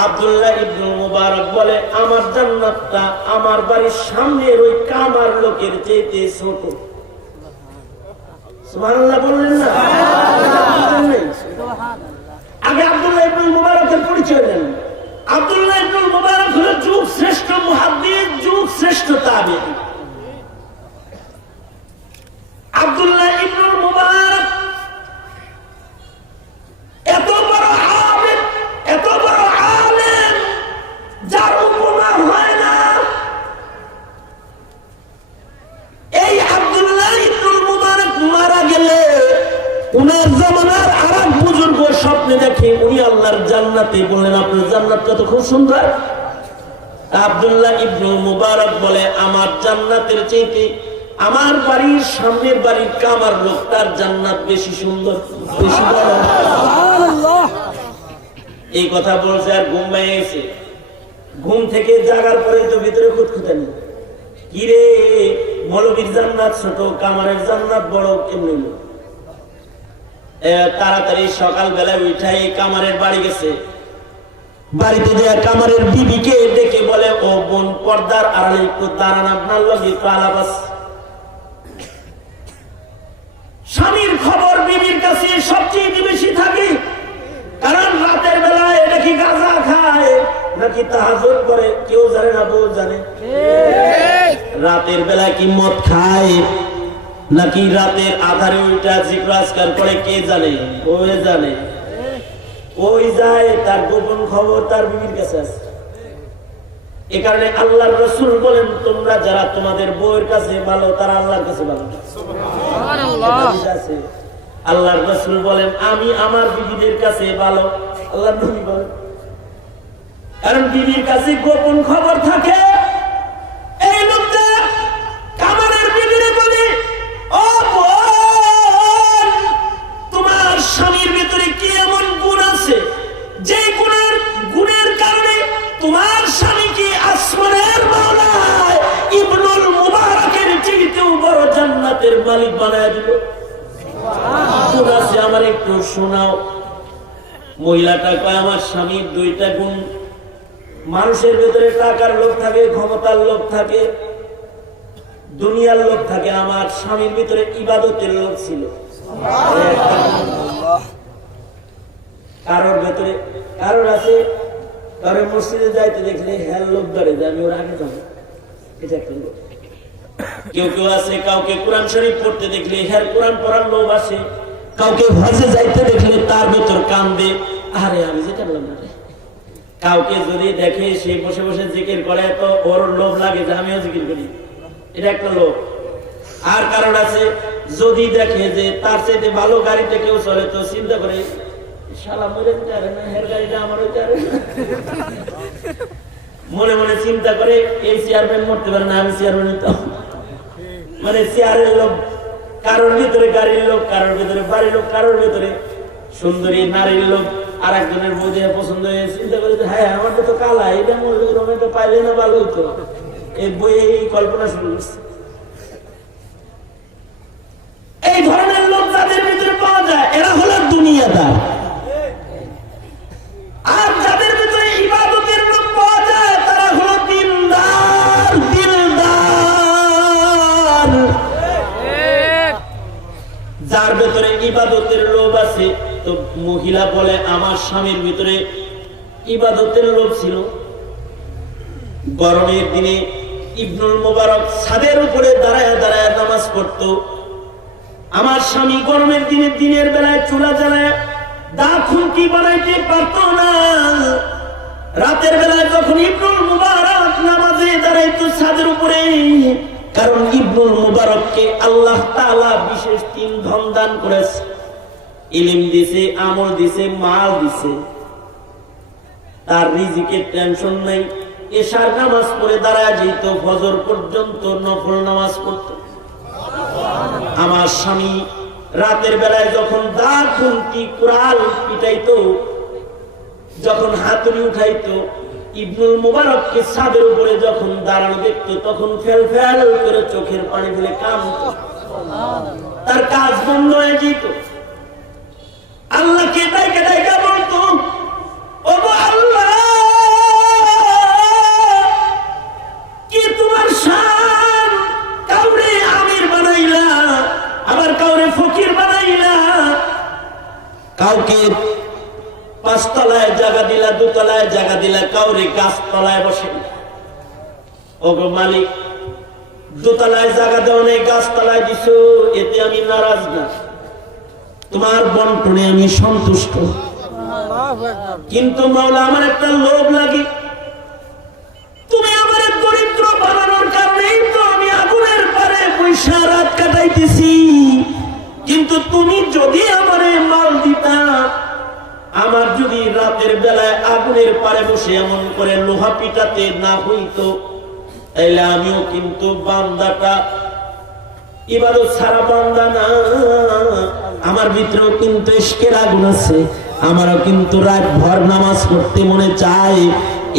আব্দুল্লাহ ইবনুল মুবারক বলে, আমার জান্নাতটা আমার বাড়ির সামনের ওই কামার লোকের চাইতে ছোট। সুবহানাল্লাহ বললেন না? আগে আব্দুল্লাহ ইবনুল মুবারকের পরিচয় দেন। আব্দুল্লাহ ইবনুল মুবারক হলো যুগ শ্রেষ্ঠ মুহাদ্দিস, যুগ শ্রেষ্ঠ তাবেঈ। আব্দুল্লাহ ইবনুল মুবারক এত বড় আলেম, এত বড় আলেম যার উপমা হয় না। এই আব্দুল্লাহ ইবনুল মুবারক মারা গেলে উনার জামানার আরেক বুজুর্গ স্বপ্নে দেখে উনি আল্লাহর জান্নাতে। বললেন, আপনার জান্নাতটা তো খুব সুন্দর। আব্দুল্লাহ ইবনুল মুবারক বলে, আমার জান্নাতের চাইতে আমার বাড়ির সামনের বাড়ির কামার লোকটার জান্নাত বেশি সুন্দর, বেশি বড়। এই কথা বলছে আর ঘুম ভেঙে গেছে। ঘুম থেকে জাগার পরে তো ভিতরে খুঁতখুঁতানি, কি রে মৌলবীর জান্নাত ছোট, কামারের জান্নাত বড় কেমন? তাড়াতাড়ি সকালবেলায় উঠাই কামারের বাড়ি গেছে। বাড়িতে যে কামারের বিবিকে ডেকে বলে, ও বোন, পর্দার আড়ালে একটু দাঁড়ান, আপনার লগে একটু আলাপ আছে। স্বামীর খবর বিবির কাছে সবচেয়ে বেশি থাকে, কারণ রাতের বেলায় এটা কি গাঁজা খায় নাকি তাহাজ্জুদ করে কেউ জানে না, বউ জানে। রাতের বেলায় কি মদ খায় নাকি রাতের আধারে ওইটা জিকির আজকার করে কে জানে? ওই জানে। ওই যায়, তার গোপন খবর তার বিবির কাছে আছে। এ কারণে আল্লাহর রাসূল বলেন, তোমরা যারা তোমাদের বউয়ের কাছে ভালো, তারা আল্লাহর কাছে ভালো। আল্লাহর রাসূল বলেন, আমি আমার বিবিদের কাছে ভালো। আল্লাহর নবী বলেন, কারণ বিবির কাছে গোপন খবর থাকে। এই লোকটা কামারের বিবিরে বলে, ও বোন, তোমার স্বামীর ভিতরে কি এমন গুণ আছে যে গুণের কারণে তোমার স্বামীকে আসমানের মাওলা ইবনুল মুবারকের চাইতেও বড় জান্নাতের মালিক বানায় দিল? গুণ আছে, আমার একটু শোনাও। মহিলাটা কয়, আমার স্বামীর দুইটা গুণ। মানুষের ভেতরে টাকার লোভ থাকে, ক্ষমতার লোভ থাকে, দুনিয়ার লোভ থাকে। আমার স্বামীর ভিতরে ইবাদতের লোভ ছিল। কারোর ভেতরে, কারোর আছে, কারোর মসজিদে যাইতে দেখলে হ্যাঁ লোভ ধরে যে আমি ওর আগে যাবো, এটা একটা লোভ। কেউ কেউ আছে, কাউকে কোরআন শরীফ পড়তে দেখলে হ্যাঁ কোরআন পড়ার লোভ আসে। কাউকে হজে যাইতে দেখলে তার ভেতর কান্দে, আরে আমি যেতে পারলাম না। কাউকে যদি দেখে সে বসে বসে জিকির করে, তো ওর লোভ লাগে যে আমিও জিকির করি, এটা একটা লোভ। আর কারণ আছে, যদি দেখে যে তার চাইতে ভালো গাড়িতে কেউ চলে, তো চিন্তা করে, শালা মরে যেতে পারে না, হের গাড়িটা আমার হইতে পারে না। মনে মনে চিন্তা করে, এই চেয়ারম্যান মরতে পারে না, আমি চেয়ারম্যান হইতাম। মানে চেয়ারের লোভ, কারোর ভিতরে গাড়ির লোভ, কারোর ভিতরে বাড়ির লোভ, কারোর ভিতরে সুন্দরী নারীর লোভ। আর একজনের বউ দিয়ে পছন্দ হয়ে চিন্তা করে, হ্যাঁ আমার তো কালা, এটা মরলে রমে তো পাইলে না ভালো হইতো। এই বই এই কল্পনা শুরু করছে। এই ধরনের লোক যাদের ভিতরে পাওয়া যায়, এরা হলো দুনিয়াদার। আর যাদের ভিতরে ইবাদতের লোক পাওয়া যায়, তারা হলো দিনদার, দিলদার। যার ভিতরে ইবাদতের লোভ আছে, তো মহিলা বলে, আমার স্বামীর ভিতরে ইবাদতের লোভ ছিল। গরমের দিনে ইবনুল মুবারক ছাদের উপরে দাঁড়ায় দাঁড়ায় নামাজ পড়তো। আমার স্বামী গরমের দিনে দিনের বেলায় চুলা জ্বালায় দা খুন্তি বানাইতে পারতো না। রাতের বেলায় যখন ইবনুল মুবারক নামাজে দাঁড়াইতো ছাদের উপরে, কারণ ইবনুল মুবারককে আল্লাহ তাআলা বিশেষ 3 ধন দান করেছে, ইলম দিছে, আমল দিছে, মাল দিছে। তার রিজিকের টেনশন নাই। এশার নামাজ পড়ে দাঁড়ায় যেত, ফজর পর্যন্ত নফল নামাজ পড়তো। আমার স্বামী রাতের বেলায় যখন দা খুন্তি কুড়াল পিটাইতো, যখন হাতুড়ি উঠাইতো, ইবনুল মুবারককে ছাদের উপরে যখন দাঁড়ানো দেখতো, তখন ফেল ফেল করে চোখের পানি ফেলে কাঁদতো, তার কাজ বন্ধ হয়ে যেত। আল্লাহকে ডাইকা ডাইকা বলতো, ওগো আল্লাহ, কি তোমার শান, কাউরে আমির বানাইলা, আবার কাউরে ফকির বানাইলা, কাউকে 5 তলায় জায়গা দিলা, 2 তলায় জায়গা দিলা, কাউরে গাছ তলায় বসে। ওগো মালিক, 2 তলায় জায়গা দেওয়া নেই, গাছ তলায় দিছো, এতে আমি নারাজ না, তোমার বন্টনে আমি সন্তুষ্ট। কিন্তু মাওলা, আমার একটা লোভ লাগে, তুমি আমার দরিদ্র বানানোর কারণেই তো আমি আগুনের পারে পয়সা রাত কাটাইতেছি। কিন্তু তুমি যদি আমারে মাল দিতা, আমার যদি রাতের বেলায় আগুনের পারে বসে এমন করে লোহা পিটাতে না হইতো, তাইলে আমিও কিন্তু বান্দাটা ইবাদত ছাড়া বান্দা না। আমার ভিতরেও কিন্তু ইশকের আগুন আছে, আমারও কিন্তু রাত ভর নামাজ পড়তে মনে চায়।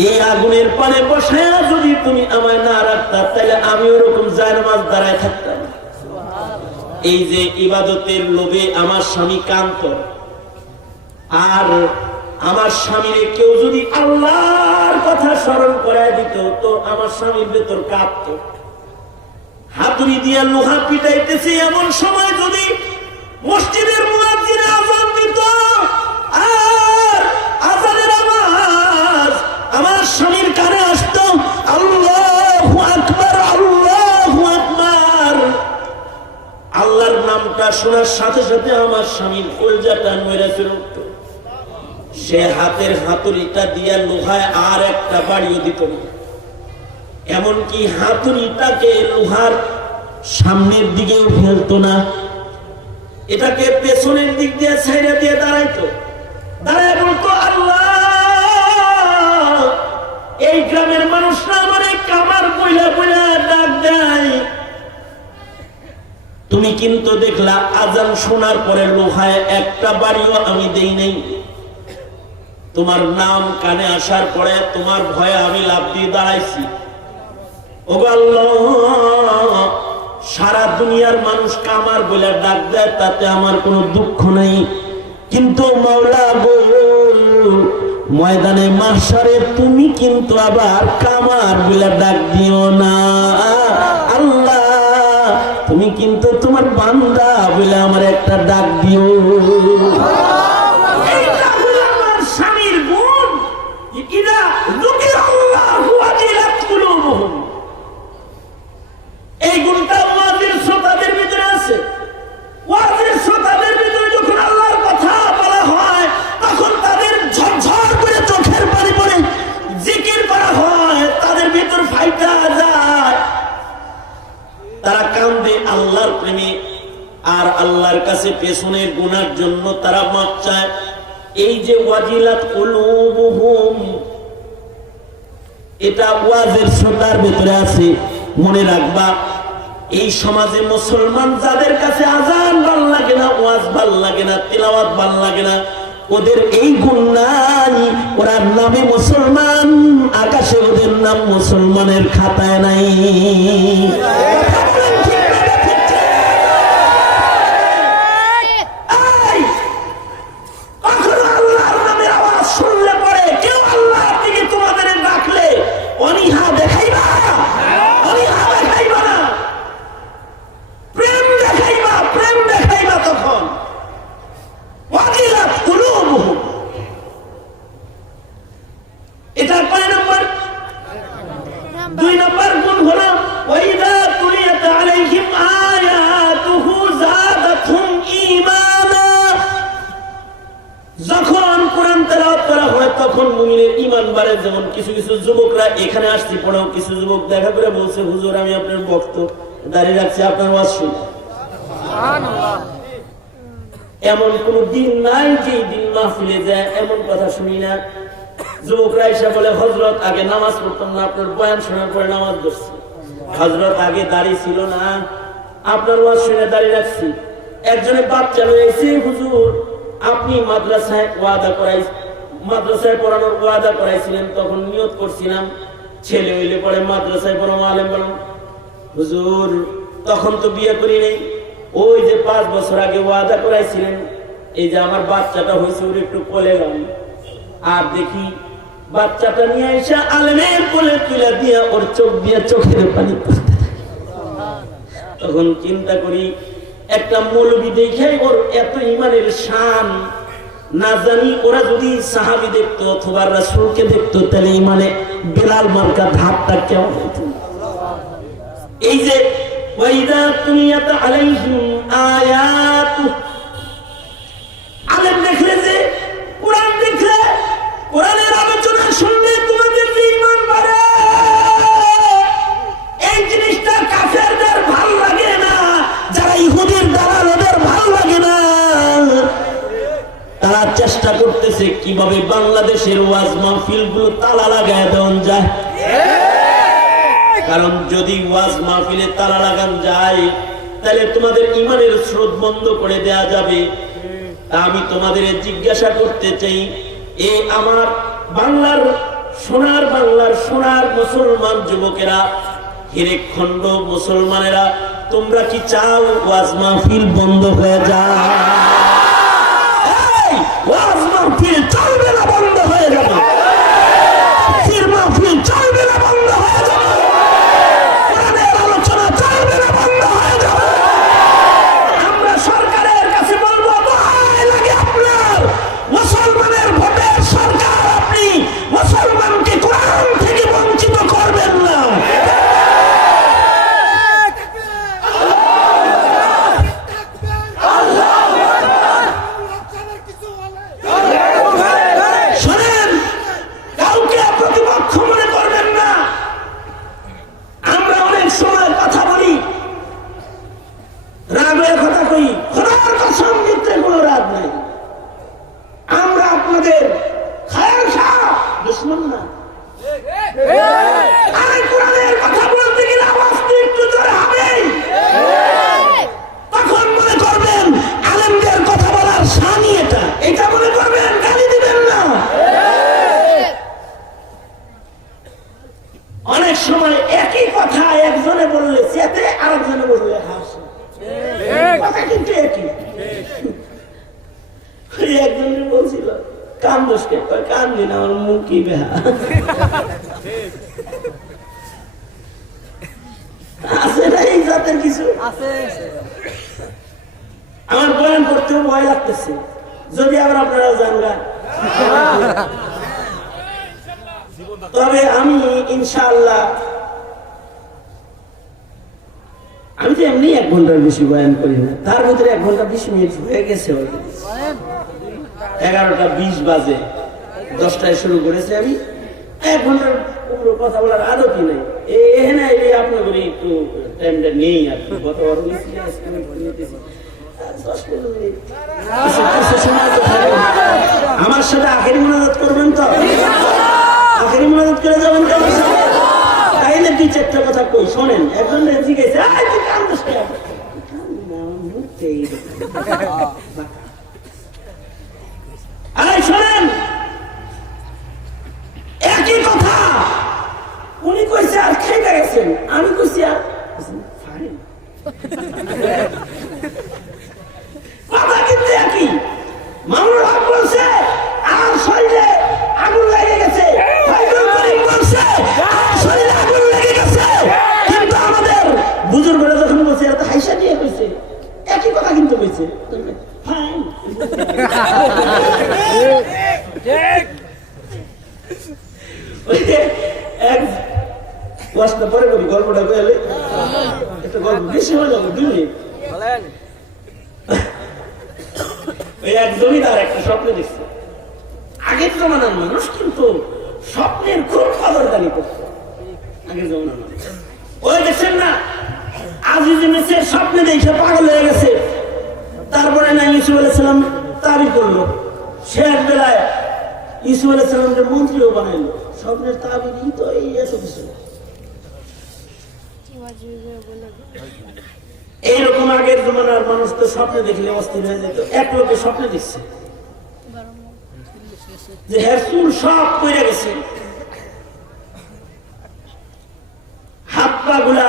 এই আগুনের পারে বসে যদি তুমি আমায় না রাখতা, তাহলে আমি ওরকম জায়নামাজ দাঁড়ায় থাকতাম। এই যে ইবাদতের লোভে আমার স্বামী কান্ত, আর আমার স্বামীরে কেউ যদি আল্লাহর কথা স্মরণ করায় দিত, তো আমার স্বামীর ভেতর কাঁপত। হাতুড়ি দিয়া লোহা পিটাইতেছে, এমন সময় যদি মসজিদের মুয়াজ্জিন আযান দিত, আর আযানের আওয়াজ আমার স্বামীর কানে আসতো, আল্লাহু আকবার, আল্লাহু আকবার, আল্লাহর নামটা শোনার সাথে সাথে আমার স্বামীর কলজাটা নড়ে ফেলে উঠত। সে হাতের হাতুড়িটা দিয়া লোহায় আর একটা বাড়িও দিত না, এমনকি হাতুড়িটাকে লোহার সামনের দিকেও ফেলতো না, এটাকে পেছনের দিক দিয়ে ছাইড়া দিয়ে দাঁড়াইতো। দাঁড়ায় বলতো, আল্লাহ, এই গ্রামের মানুষরা আমার কামার বইলা বইলা ডাক দেয়, তুমি কিন্তু দেখলা আজান শোনার পরে লোহায় একটা বাড়িও আমি দেই নাই। তোমার নাম কানে আসার পরে তোমার ভয়ে আমি লাফ দিয়ে দাঁড়াইছি। ওগো আল্লাহ, সারা দুনিয়ার মানুষ কামার বলে ডাক দেয়, তাতে আমার কোনো দুঃখ নেই, কিন্তু মাওলা গো, ময়দানে মাহশারে তুমি কিন্তু আবার কামার বলে ডাক দিও না। আল্লাহ, তুমি কিন্তু তোমার বান্দা বলে আমার একটা ডাক দিও। এই গুণটা ওয়াজের শ্রোতাদের ভিতরে আছে। ওয়াজের শ্রোতাদের ভিতরে যখন আল্লাহর কথা বলা হয়, তখন তাদের ঝরঝর করে চোখের পানি পড়ে, জিকির করা হয়, তাদের ভিতর ফাইটা যায়, তারা কান্দে আল্লাহর প্রেমে, আর আল্লাহর কাছে পেছনের গুনার জন্য তারা মাপ চায়। এই যে ওয়াজিলাত কুলুবুহুম, এটা ওয়াজের শ্রোতার ভিতরে আছে। মনে রাখবা, এই সমাজে মুসলমান যাদের কাছে আজান ভাল লাগে না, ওয়াজ ভাল লাগে না, তিলাওয়াত ভাল লাগে না, ওদের এই গুণ নাই। ওরা নামে মুসলমান, আকাশে ওদের নাম মুসলমানের খাতায় নাই। যেমন কিছু কিছু যুবকরা এখানে আসছি পড়েও কিছু যুবক দেখা করে বলছে, হুজুর আমি আপনার ভক্ত, দাঁড়িয়ে রাখছি আপনার ওয়াজ শুনে। এমন কোন দিন নাই যে দিন মাহফিলে যায় এমন কথা শুনি না। যুবকরা এসে বলে, হযরত আগে নামাজ পড়তাম না, আপনার বয়ান শোনার পরে নামাজ পড়ছি। হযরত আগে দাঁড়িয়ে ছিল না, আপনার ওয়াজ শুনে দাঁড়িয়ে রাখছি। একজনের বাচ্চা রয়েছে, হুজুর আপনি মাদ্রাসায় ওয়াদা করাই, মাদ্রাসায় পড়ানোর ওয়াদা করাইছিলেন, তখন নিয়ত করছিলাম ছেলে হইলে পরে মাদ্রাসায় পড়াবো, আলেম বানাবো। হুজুর তখন তো বিয়ে করি নাই, ওই যে 5 বছর আগে ওয়াদা করাইছিলেন, এই যে আমার বাচ্চাটা হয়েছে ওর একটু কোলে লাম, আর দেখি বাচ্চাটা নিয়ে এসে আলেমের কোলে তুলে দিয়া ওর চোখ দিয়ে চোখের পানি পড়তে। তখন চিন্তা করি একটা মৌলবী দেখে ওর এত ইমানের শান, না জানি ওরা যদি সাহাবী দেখতো অথবা রাসূলকে দেখতো তাহলে ইমানে বেলাল মার্কা ধাপটা কেমন হতো। এই যে ওয়াইদা তুনিয়াত আলাইহিম আয়াতু, আলেম দেখলে যে কোরআন দেখলে কোরআনের আলোচনা শুনলে তোমাদের যে ঈমান বাড়ে, এই জিনিসটা কাফেরদের ভালো লাগে না, যারা ইহুদির দালাল ওদের ভালো লাগে না। তারা চেষ্টা করতেছে কিভাবে বাংলাদেশের ওয়াজ মাহফিলগুলো তালা লাগায় দেওয়া যায়। কারণ যদি ওয়াজ মাহফিলে তালা লাগান যায় তাহলে তোমাদের ইমানের স্রোত বন্ধ করে দেয়া যাবে। তা আমি তোমাদের জিজ্ঞাসা করতে চাই, এই আমার বাংলার সোনার মুসলমান যুবকেরা, হিরেখণ্ড মুসলমানেরা, তোমরা কি চাও ওয়াজ মাহফিল বন্ধ হয়ে যায়? ওয়াজ মাহফিল চলবে না, বন্ধ হয়ে যাবে। মাহফিল চলবে না, বন্ধ হয়ে যাবে। কোরআনের আলোচনা চলবে না, বন্ধ হয়ে যাবে। আমরা সরকারের কাছে বলবো, ভয় লাগে আপনার, মুসলমানের ভোটের সরকার, আপনি মুসলমানকে কোরআন থেকে বঞ্চিত করবেন না। শোনেন, কাউকে প্রতিপক্ষ মনে করবেন না। আমরা অনেক সময় কথা বলি, রাগের কথা কই, খোদার কসম দিতে কোনো রাগ নাই। আমরা আপনাদের খায়ের শাহ দুশমন না। আরে কোরআনের কথা বলতে গেলে আওয়াজটা একটু জোরে হবে, তখন মনে করবেন আলেমদের কথা বলার শানি এটা মনে করবেন, গালি দিবেন না। অনেক সময় একই কথা একজনে বললে চেতে, আরেকজনে বললে হাসে, কথা কিন্তু একই। একজনে বলছিল কান দোষকে, কান দিন আমার মুখ কি বেহা আছে না, এই জাতের কিছু আছে। আমার বয়ান করতেও ভয় লাগতেছে, যদি আবার আপনারা জানবেন। তবে আমি ইনশাআল্লাহ, আমি তো এমনি 1 ঘন্টার বেশি বয়ান করি না, তার ভিতরে 1 ঘন্টা 20 মিনিট হয়ে গেছে। 11:20 বাজে, 10টায় শুরু করেছি আমি। 1 ঘন্টার পুরো কথা বলার আদতই নেই। এখানে আপনার একটু টাইমটা নেই আর কি। গতবার আমার সাথে আখেরি মোনাজাত করবেন তো? আখেরি মোনাজাত করে যাবেন তো? তাইলে 2-4টা কথা কই, শোনেন। একজন জিজ্ঞেস শোনেন, একই কথা উনি কইছে আর খেয়ে গেছেন, আমি কইছি আর কথা কিন্তু একই। মামুনুল হক বলছে আর শরীরে আগুন লেগে গেছে, বলছে আর শরীরে আগুন লেগে গেছে, কিন্তু আমাদের বুজুর্গরা যখন বলছে এত হাইসা দিয়ে কইছে, একই কথা কিন্তু কইছে। পরে কবি গল্পটা কইলে একটা গল্প বেশি হয়ে যাবে, 2 মিনিট। এক জমিদার একটা স্বপ্নে দেখছে। আগের জমানার মানুষ কিন্তু স্বপ্নের খুব কদরদানি করতো, আগের জমানার মানুষ। ওই দেখছেন না, আজিজে মেসের স্বপ্নে দেখে পাগল হয়ে গেছে। তারপরে না ইউসুফ আলাইহিস সালাম তাবিজ করলো, শেষ বেলায় ইউসুফ আলাইহিস সালামকে মন্ত্রীও বানাইলো। স্বপ্নের তাবিজই তো এই এসব কিছু। এইরকম আগের জমানার মানুষ তো স্বপ্নে দেখলে অস্থির হয়ে যেত। এক লোকে স্বপ্নে দেখছে যে হের চুল সব পড়ে গেছে, হাত পা গুলা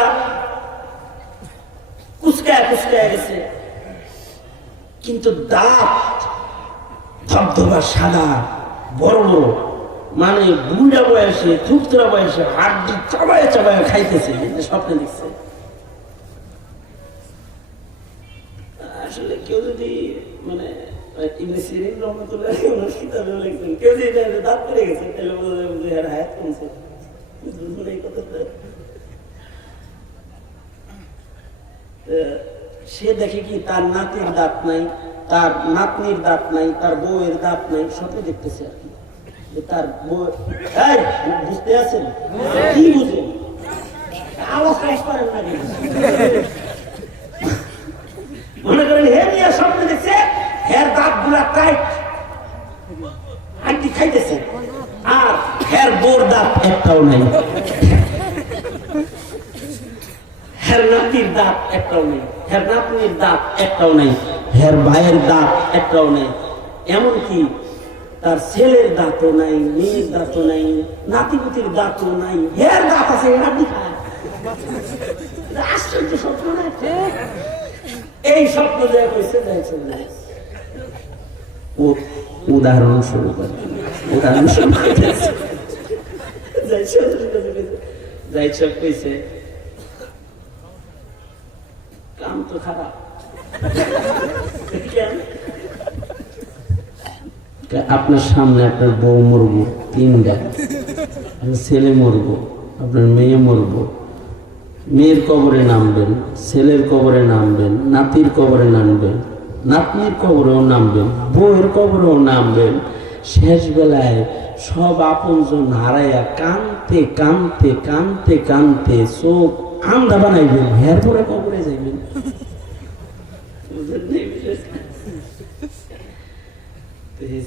কুচকায় কুচকায় গেছে, কিন্তু দাঁত ধবধবা সাদা বড় বড়, মানে বুড়া বয়সে থুপতরা বয়সে হাড্ডি চাবায় চাবায় খাইতেছে, স্বপ্নে দেখছে। আসলে কেউ যদি মানে ইবনে সিরিন রহমাতুল্লাহ কিতাবে লিখছেন, কেউ যদি দাঁত পেরে গেছে তাহলে বোঝা যাবে যে এর হায়াত কমছে। এই কথাটা সে দেখে কি তার নাতির দাঁত নাই, তার নাতনির দাঁত নাই, তার বউয়ের দাঁত নাই, স্বপ্নে দেখতেছে আর কি। তার বউ বুঝতে আছেন কি বুঝে আওয়াজ করেন না, মনে করেন হে নিয়ে স্বপ্নে দেখছে হের দাঁত গুলা টাইট হাড্ডি খাইতেছে, আর হের বোর দাঁত একটাও নাই, হের নাতির দাঁত একটাও নেই, হের নাতনির দাঁত একটাও নেই, হের ভাইয়ের দাঁত একটাও নেই, এমনকি তার ছেলের দাঁতও নাই, মেয়ের দাঁতও নাই, নাতিপুতির দাঁতও নাই, হের দাঁত আছে হাড্ডি খায়। আশ্চর্য স্বপ্ন না? এই স্বপ্ন দেয়া কইছে উদাহরণ শুরু করে কইছে কাম তো খারাপ, আপনার সামনে আপনার বউ মরবো, তিনটা ছেলে মরবো, আপনার মেয়ে মরবো, মেয়ের কবরে নামবেন, ছেলের কবরে নামবেন, নাতির কবরে নামবেন, নাতনির কবরেও নামবেন, বউয়ের কবরেও নামবেন। শেষ বেলায় সব আপনজন হারাইয়া কানতে কানতে কানতে কানতে চোখ আন্ধা বানাইবেন, হের পরে কবরে যাইবেন।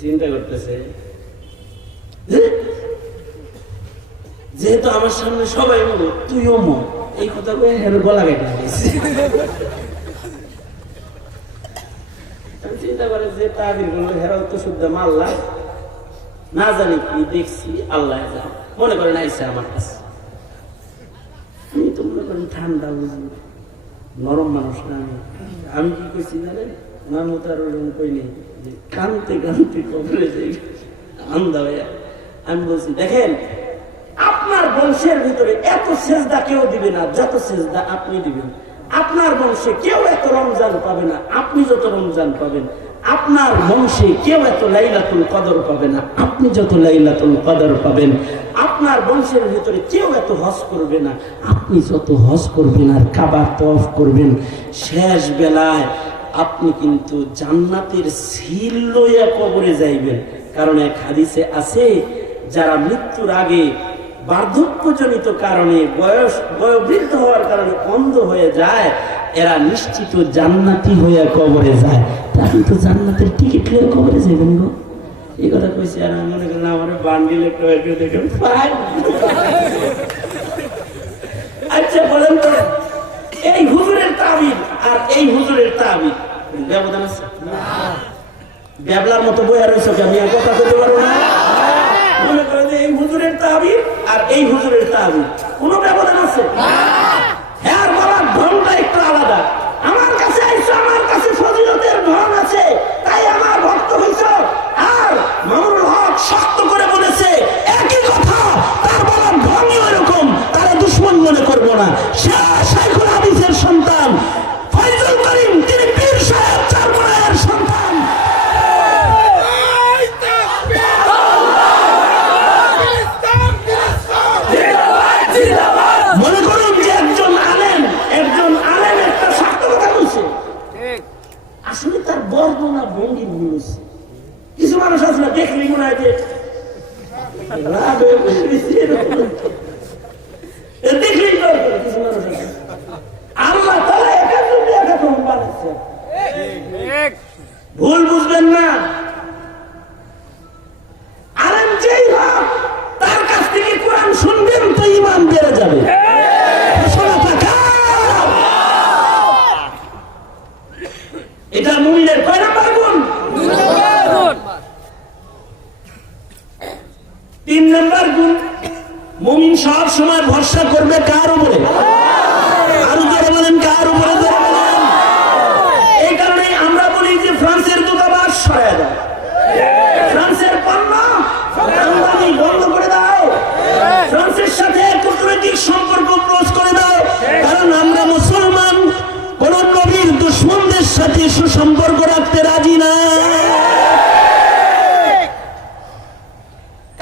চিন্তা করতেছে যেহেতু আমার সামনে সবাই মরো, তুইও মর, এই কথা কয়ে হের গলা কেটে গেছে। চিন্তা করে যে তাবির গুলো হেরাও তো শুদ্ধ মাল্লা, না জানি কি দেখছি, আল্লাহ মনে করেন আইসে আমার কাছে। আমি তো মনে করেন ঠান্ডা বুঝি, নরম মানুষ না, আমি কি করছি জানেন, মামতার ওরকম কই নেই যে কানতে কানতে কবরে যাই আন্দা হয়ে। আমি বলছি দেখেন, আপনার বংশের ভিতরে এত সেজদা কেউ দিবে না যত সেজদা আপনি দিবেন। আপনার বংশে কেউ এত রমজান পাবে না আপনি যত রমজান পাবেন। আপনার বংশে কেউ এত লাইলাতুল কদর পাবে না আপনি যত লাইলাতুল কদর পাবেন। আপনার বংশের ভিতরে কেউ এত হজ করবে না আপনি যত হজ করবেন আর কাবা তওয়াফ করবেন। শেষ বেলায় আপনি কিন্তু জান্নাতের সিল লইয়া কবরে যাইবেন। কারণ এক হাদিসে আছে, যারা মৃত্যুর আগে বার্ধক্যজনিত কারণে বয়োবৃদ্ধ হওয়ার কারণে অন্ধ হয়ে যায়, এরা নিশ্চিত জান্নাতি হইয়া কবরে যায়। আপনি তো জান্নাতের টিকিট লইয়া কবরে যাবেন গো, এই কথা কইছি। আর আমি মনে করেন আমার বান্ডিল একটু দেখেন। আচ্ছা বলেন তো, এই হুজুরের তাবির আর এই হুজুরের তাবির ব্যবধান আছে? ব্যাবলার মতো বইয়া রয়েছে, আমি আর কথা বলতে পারবো না। মনে করেন যে এই হুজুরের তাবির আর এই হুজুরের তাবির কোনো ব্যবধান আছে? হ্যাঁ, বলার ঢংটা একটু আলাদা। আমার কাছে আইসো, আমার কাছে ফজিলতের ঢং আছে, তাই আমার ভক্ত হইছ। আর মামুনুল হক শক্ত করে বলেছে একই কথা, তার বলার ঢংই ওইরকম, তারা দুশ্মন মনে করবো না। শাইখুল হাদিসের সন্তান ফয়জুল করিম, তিনি পীর সাহেব চারমোনায়ের সন্তান। মনে করুন যে একজন আলেম একটা শক্ত কথা বলছে, আসলে তার বর্ণনা ভঙ্গি ভুল হচ্ছে। কিছু মানুষ আসলে দেখলেই মনে হয় যে দেখলেই কিছু মানুষ আছে আল্লাহ তাআলা একাত্ম বানাচ্ছে। ভুল বুঝবেন না, আলেম যেই হোক তার কাছ থেকে কোরআন শুনবেন তো ঈমান বেড়ে যাবে। এটা মুমিনের কয় নাম্বার গুণ? 1000 গুণ। মুমিন সব সময় ভরসা করবে কার উপরে? আরো জোরে বলেন কার উপরে? এই কারণে আমরা বলি যে ফ্রান্সের দূতাবাস সরায় দাও, ফ্রান্সের পণ্য আমদানি বন্ধ করে দাও, ফ্রান্সের সাথে কূটনৈতিক সম্পর্ক ক্লোজ করে দাও। কারণ আমরা মুসলমান কোন নবীর দুশমনদের সাথে সুসম্পর্ক রাখতে রাজি না।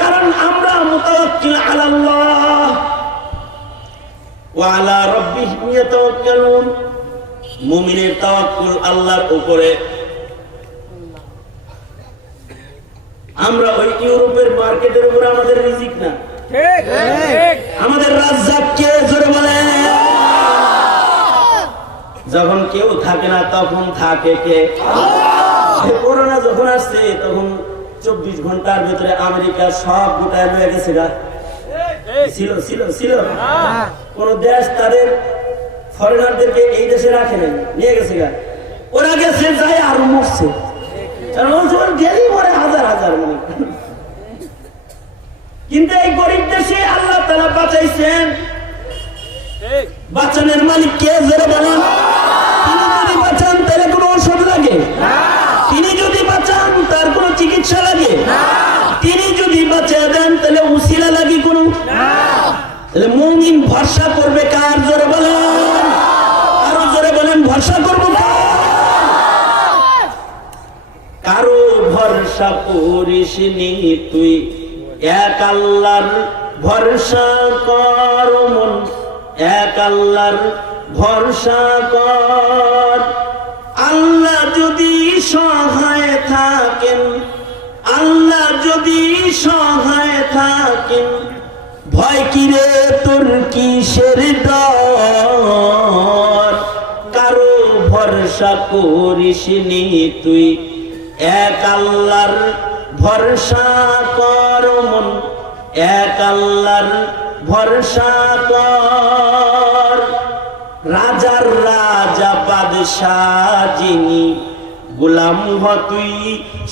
কারণ আমরা মুতাওয়াক্কিল আলাল্লাহ ওয়া আলা রাব্বিহিম ইয়াতাওয়াক্কালুন। মুমিনের তাওয়াক্কুল আল্লাহর উপরে। আমরা ওই ইউরোপের মার্কেটের উপরে আমাদের রিজিক না, আমাদের রাজ্জাক কে? জোরে বলে। যখন কেউ থাকে না তখন থাকে কে? করোনা যখন আসছে তখন 24 ঘন্টার ভিতরে আমেরিকা সব গোটায় লয়ে গেছে গা। ছিল ছিল ছিল কোন দেশ তাদের ফরেনারদেরকে এই দেশে রাখে নাই, নিয়ে গেছে গা। ওরা গেছে যায় আরো মরছে, ডেলি মরে হাজার হাজার মানে। কিন্তু এই গরিব দেশে আল্লাহ তাআলা বাঁচাইছেন। বাঁচানোর মালিক কে? জোরে বলেন। তিনি যদি বাঁচান তাহলে কোনো ঔষধ লাগে? তিনি যদি বাঁচান তার কোনো চিকিৎসা লাগে? তিনি যদি বাঁচিয়ে দেন তাহলে উসিলা লাগে কোনো? তাহলে মুমিন ভরসা করবে কার? জোরে বলেন, আরো জোরে বলেন, ভরসা করবো কার? কারো ভরসা করিস নি তুই, এক আল্লাহর ভরসা কর মন, এক আল্লাহর ভরসা কর। আল্লাহ যদি সহায় থাকেন, আল্লাহ যদি সহায় থাকেন, ভয় কিরে তোর কিসের ডর? কারো ভরসা করিস নি তুই, এক আল্লাহর ভরসা কর মন, এক আল্লাহর ভরসা কর। রাজার রাজা বাদশাহ যিনি, গোলাম হ তুই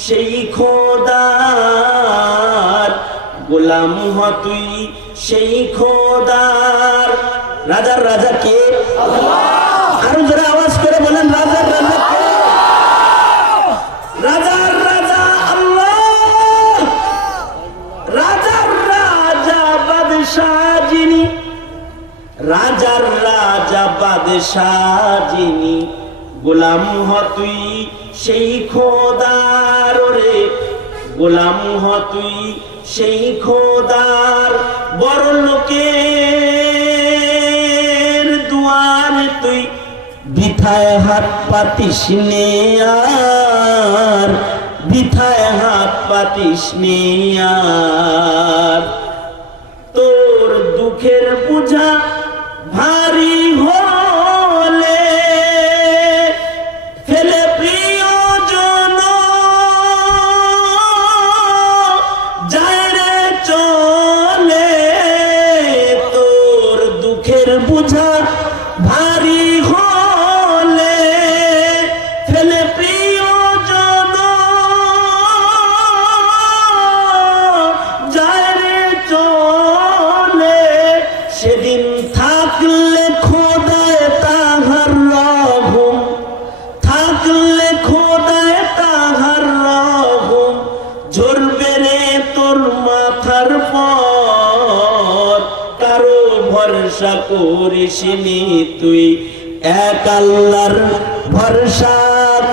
সেই খোদার, গোলাম হ তুই সেই খোদার। রাজার রাজা কে? আরো যারা আওয়াজ করে বলেন রাজার রাজা কে? রাজার রাজা আল্লাহ। রাজার রাজা বাদশাহ যিনি, রাজার রাজা বাদশাহ যিনি, গোলাম হ তুই সেই খোদার রে, গোলাম হ তুই সেই খোদার। বড় লোকের দুয়ারে তুই বিথায় হাত পাতিস নে আর, বিথায় হাত পাতিস নে আর। তোর দুঃখের বোঝা ভারী হলে ফেলে প্রিয়জন যায় রে চলে। তোর দুঃখের বোঝা ভারী হলে ফেলে প্রিয়জন যায় রে চলে। সেদিন থাকলে খোদায় তাহার রহম, থাকলে খোদায় তাহার রহম, ঝরবে রে তোর মাথার পর। কারো ভরসা করিস নি তুই, এক আল্লাহর ভরসা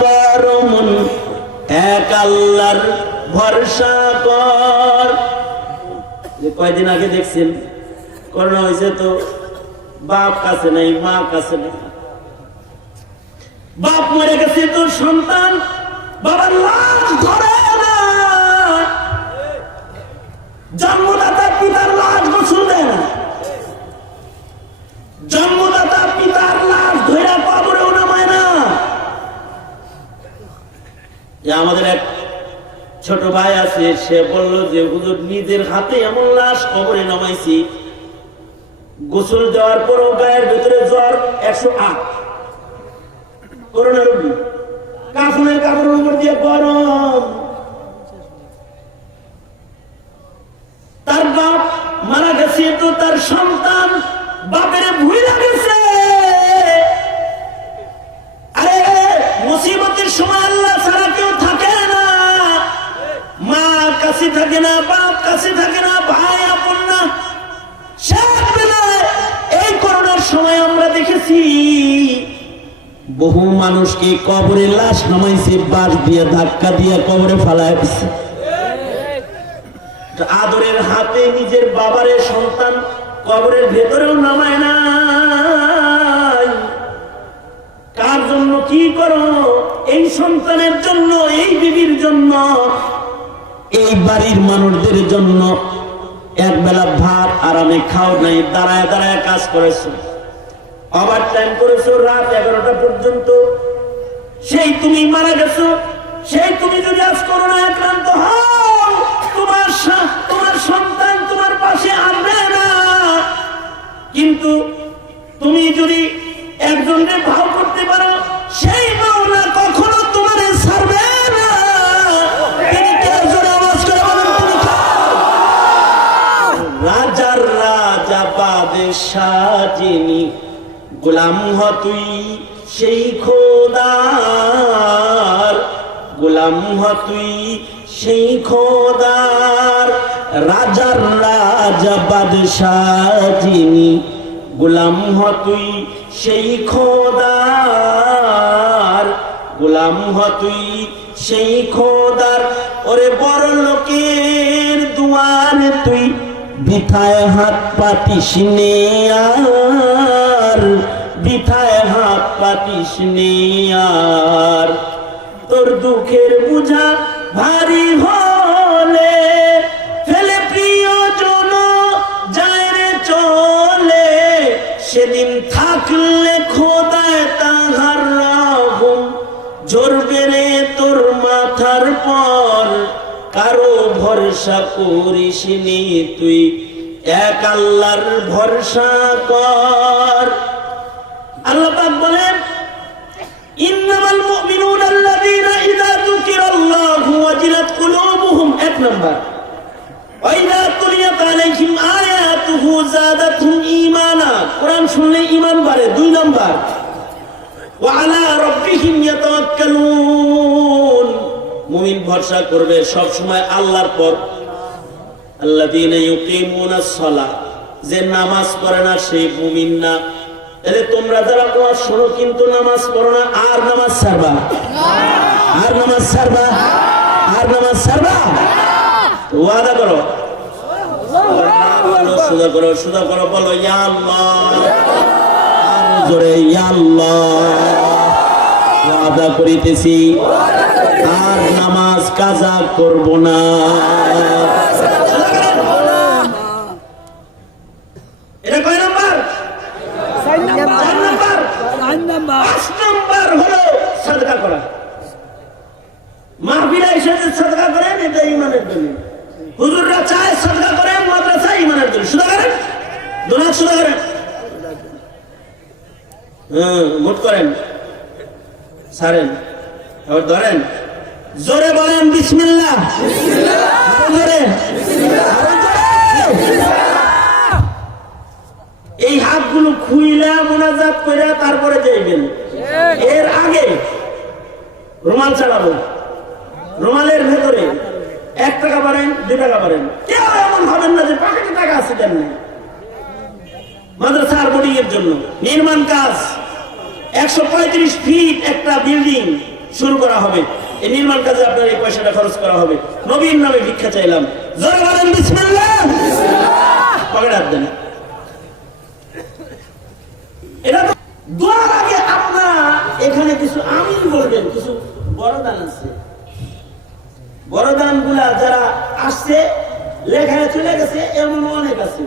কর মন, এক আল্লাহর ভরসা কর। কয়দিন আগে দেখছেন করোনা হয়েছে, তো বাপ কাছে নাই, মা কাছে নাই, বাপ মরে গেছে, তোর সন্তান বাবার লাশ ধরে না, জন্মদাতা পিতার লাশ গোসল দেয় না, জন্মদাতা পিতার লাশ ধরে কবরেও নামায় না। আমাদের এক ছোট ভাই আছে, সে বলল যে হুজুর নিজের হাতে এমন লাশ কবরে নামাইছি, গোসল দেওয়ার পরও গায়ের ভিতরে জ্বর 108, করোনা রোগী, কাফনের কাপড়ের উপর দিয়ে গরম, তার বাপ মারা গেছে তো তার সন্তান বাপের ভুইলা গেছে। আরে মুসিবতের সময় আল্লাহ ছাড়া কেউ থাকে না, মা কাছে থাকে না, বাপ কাছে থাকে না, ভাই আপন না। শেষ বেলায় এই করোনার সময় আমরা দেখেছি বহু মানুষকে কবরে লাশ নামাইছে, বাস দিয়ে ধাক্কা দিয়ে কবরে ফালায় দিচ্ছে। আদরের হাতে নিজের বাবারে সন্তান কবরের ভেতরেও নামায় না। কার জন্য কি করো? এই সন্তানের জন্য, এই বিবির জন্য, এই বাড়ির মানুষদের জন্য। এক বেলা ভাত আরামে খাও নাই, দাঁড়ায় দাঁড়ায় কাজ করেছো, ওভার টাইম করেছো রাত 11টা পর্যন্ত। সেই তুমি মারা গেছো, সেই তুমি যদি আজ করোনা আক্রান্ত হও, তোমার সন্তান তোমার পাশে আসবে না। কিন্তু তুমি যদি একজনকে ভাও করতে পারো, সেই মাওলা কখনো তোমার ছাড়বে না। রাজার রাজা বাদশাহ যিনি, গোলাম হ তুই সেই খোদার, গোলাম হ তুই সেই খোদার। রাজার রাজা বাদশাহ যিনি, গোলাম হ তুই সেই খোদার, গোলাম হ তুই সেই খোদার। ওরে বড় লোকের দুয়ারে তুই বিথায় হাত পাতিস নে আর, বিথায় হাত পাতিস নে আর। তোর দুঃখের বোঝা ভারী হলে ফেলে প্রিয়জন যায় রে চলে, সেদিন থাকলে খোদায় তাহার রহম ঝরবে রে তোর মাথার পর। কারো ভরসা করিস নি তুই, এক আল্লাহর ভরসা কর। আল্লাহ পাক বলেন, ইন্নামাল মুমিনুনা আল্লাযীনা ইযা যুকিরাল্লাহু ওয়াজিলাত কুলুবুহুম। এক নাম্বার, ওয়া ইযা তুলিয়াত আলাইহিম আয়াতুহু যাদাতহুম ঈমানা। কোরআন শুনলে ঈমান বাড়ে। দুই নাম্বার, ওয়া আলা রাব্বিহিম ইয়াতাওয়াক্কালুন। মুমিন ভরসা করবে সব সময় আল্লাহর পর। আল্লাযীনা ইউকিমুনাস সালাহ, যে নামাজ পড়ে না সেই মুমিন না। তাহলে তোমরা যারা ওয়াজ শোনো কিন্তু নামাজ পড়ো না, আর নামাজ ছাড়বা? আর নামাজ ছাড়বা? আর নামাজ ছাড়বা? ওয়াদা করো, সুদা করো, সুদা করো, বলো ইয়া আল্লাহ, আরো জোরে ইয়া আল্লাহ। ওয়াদা করিতেছি আর নামাজ কাজা করব না। এটা কয় নাম্বার? 4 নাম্বার। 5 নাম্বার হলো সাদকা করা। মাহফিলে এসে সাদকা করেন, এটা ঈমানের জন্য। হুজুররা চায় সাদকা করেন, মাদ্রাসায় ঈমানের জন্য। সুদা করেন, দুনাত সুদা করেন, মোট করেন, ছাড়েন, আবার ধরেন। জোরে বলেন বিসমিল্লাহ। জোরে। এই হাতগুলো খুইলা মোনাজাত করে তারপরে যাইবেন। এর আগে রুমাল চালাবো, রুমালের ভেতরে 1 টাকা পারেন, 2 টাকা পারেন। কেউ এমন হবেন না যে পকেটে টাকা আছে কেন। মাদ্রাসার বোর্ডিং এর জন্য নির্মাণ কাজ 135 ফিট একটা বিল্ডিং শুরু করা হবে। এই নির্মাণ কাজে আপনার এই পয়সাটা খরচ করা হবে। নবীর নামে ভিক্ষা চাইলাম। জোরে বলেন বিসমিল্লাহ। পকেটে হাত দেন। এটা তো দোয়ার আগে আপনারা এখানে কিছু আমিন বলবেন। কিছু বড়দান আছে, বড়দান গুলা যারা আসছে লেখায় চলে গেছে এমন অনেক আছে।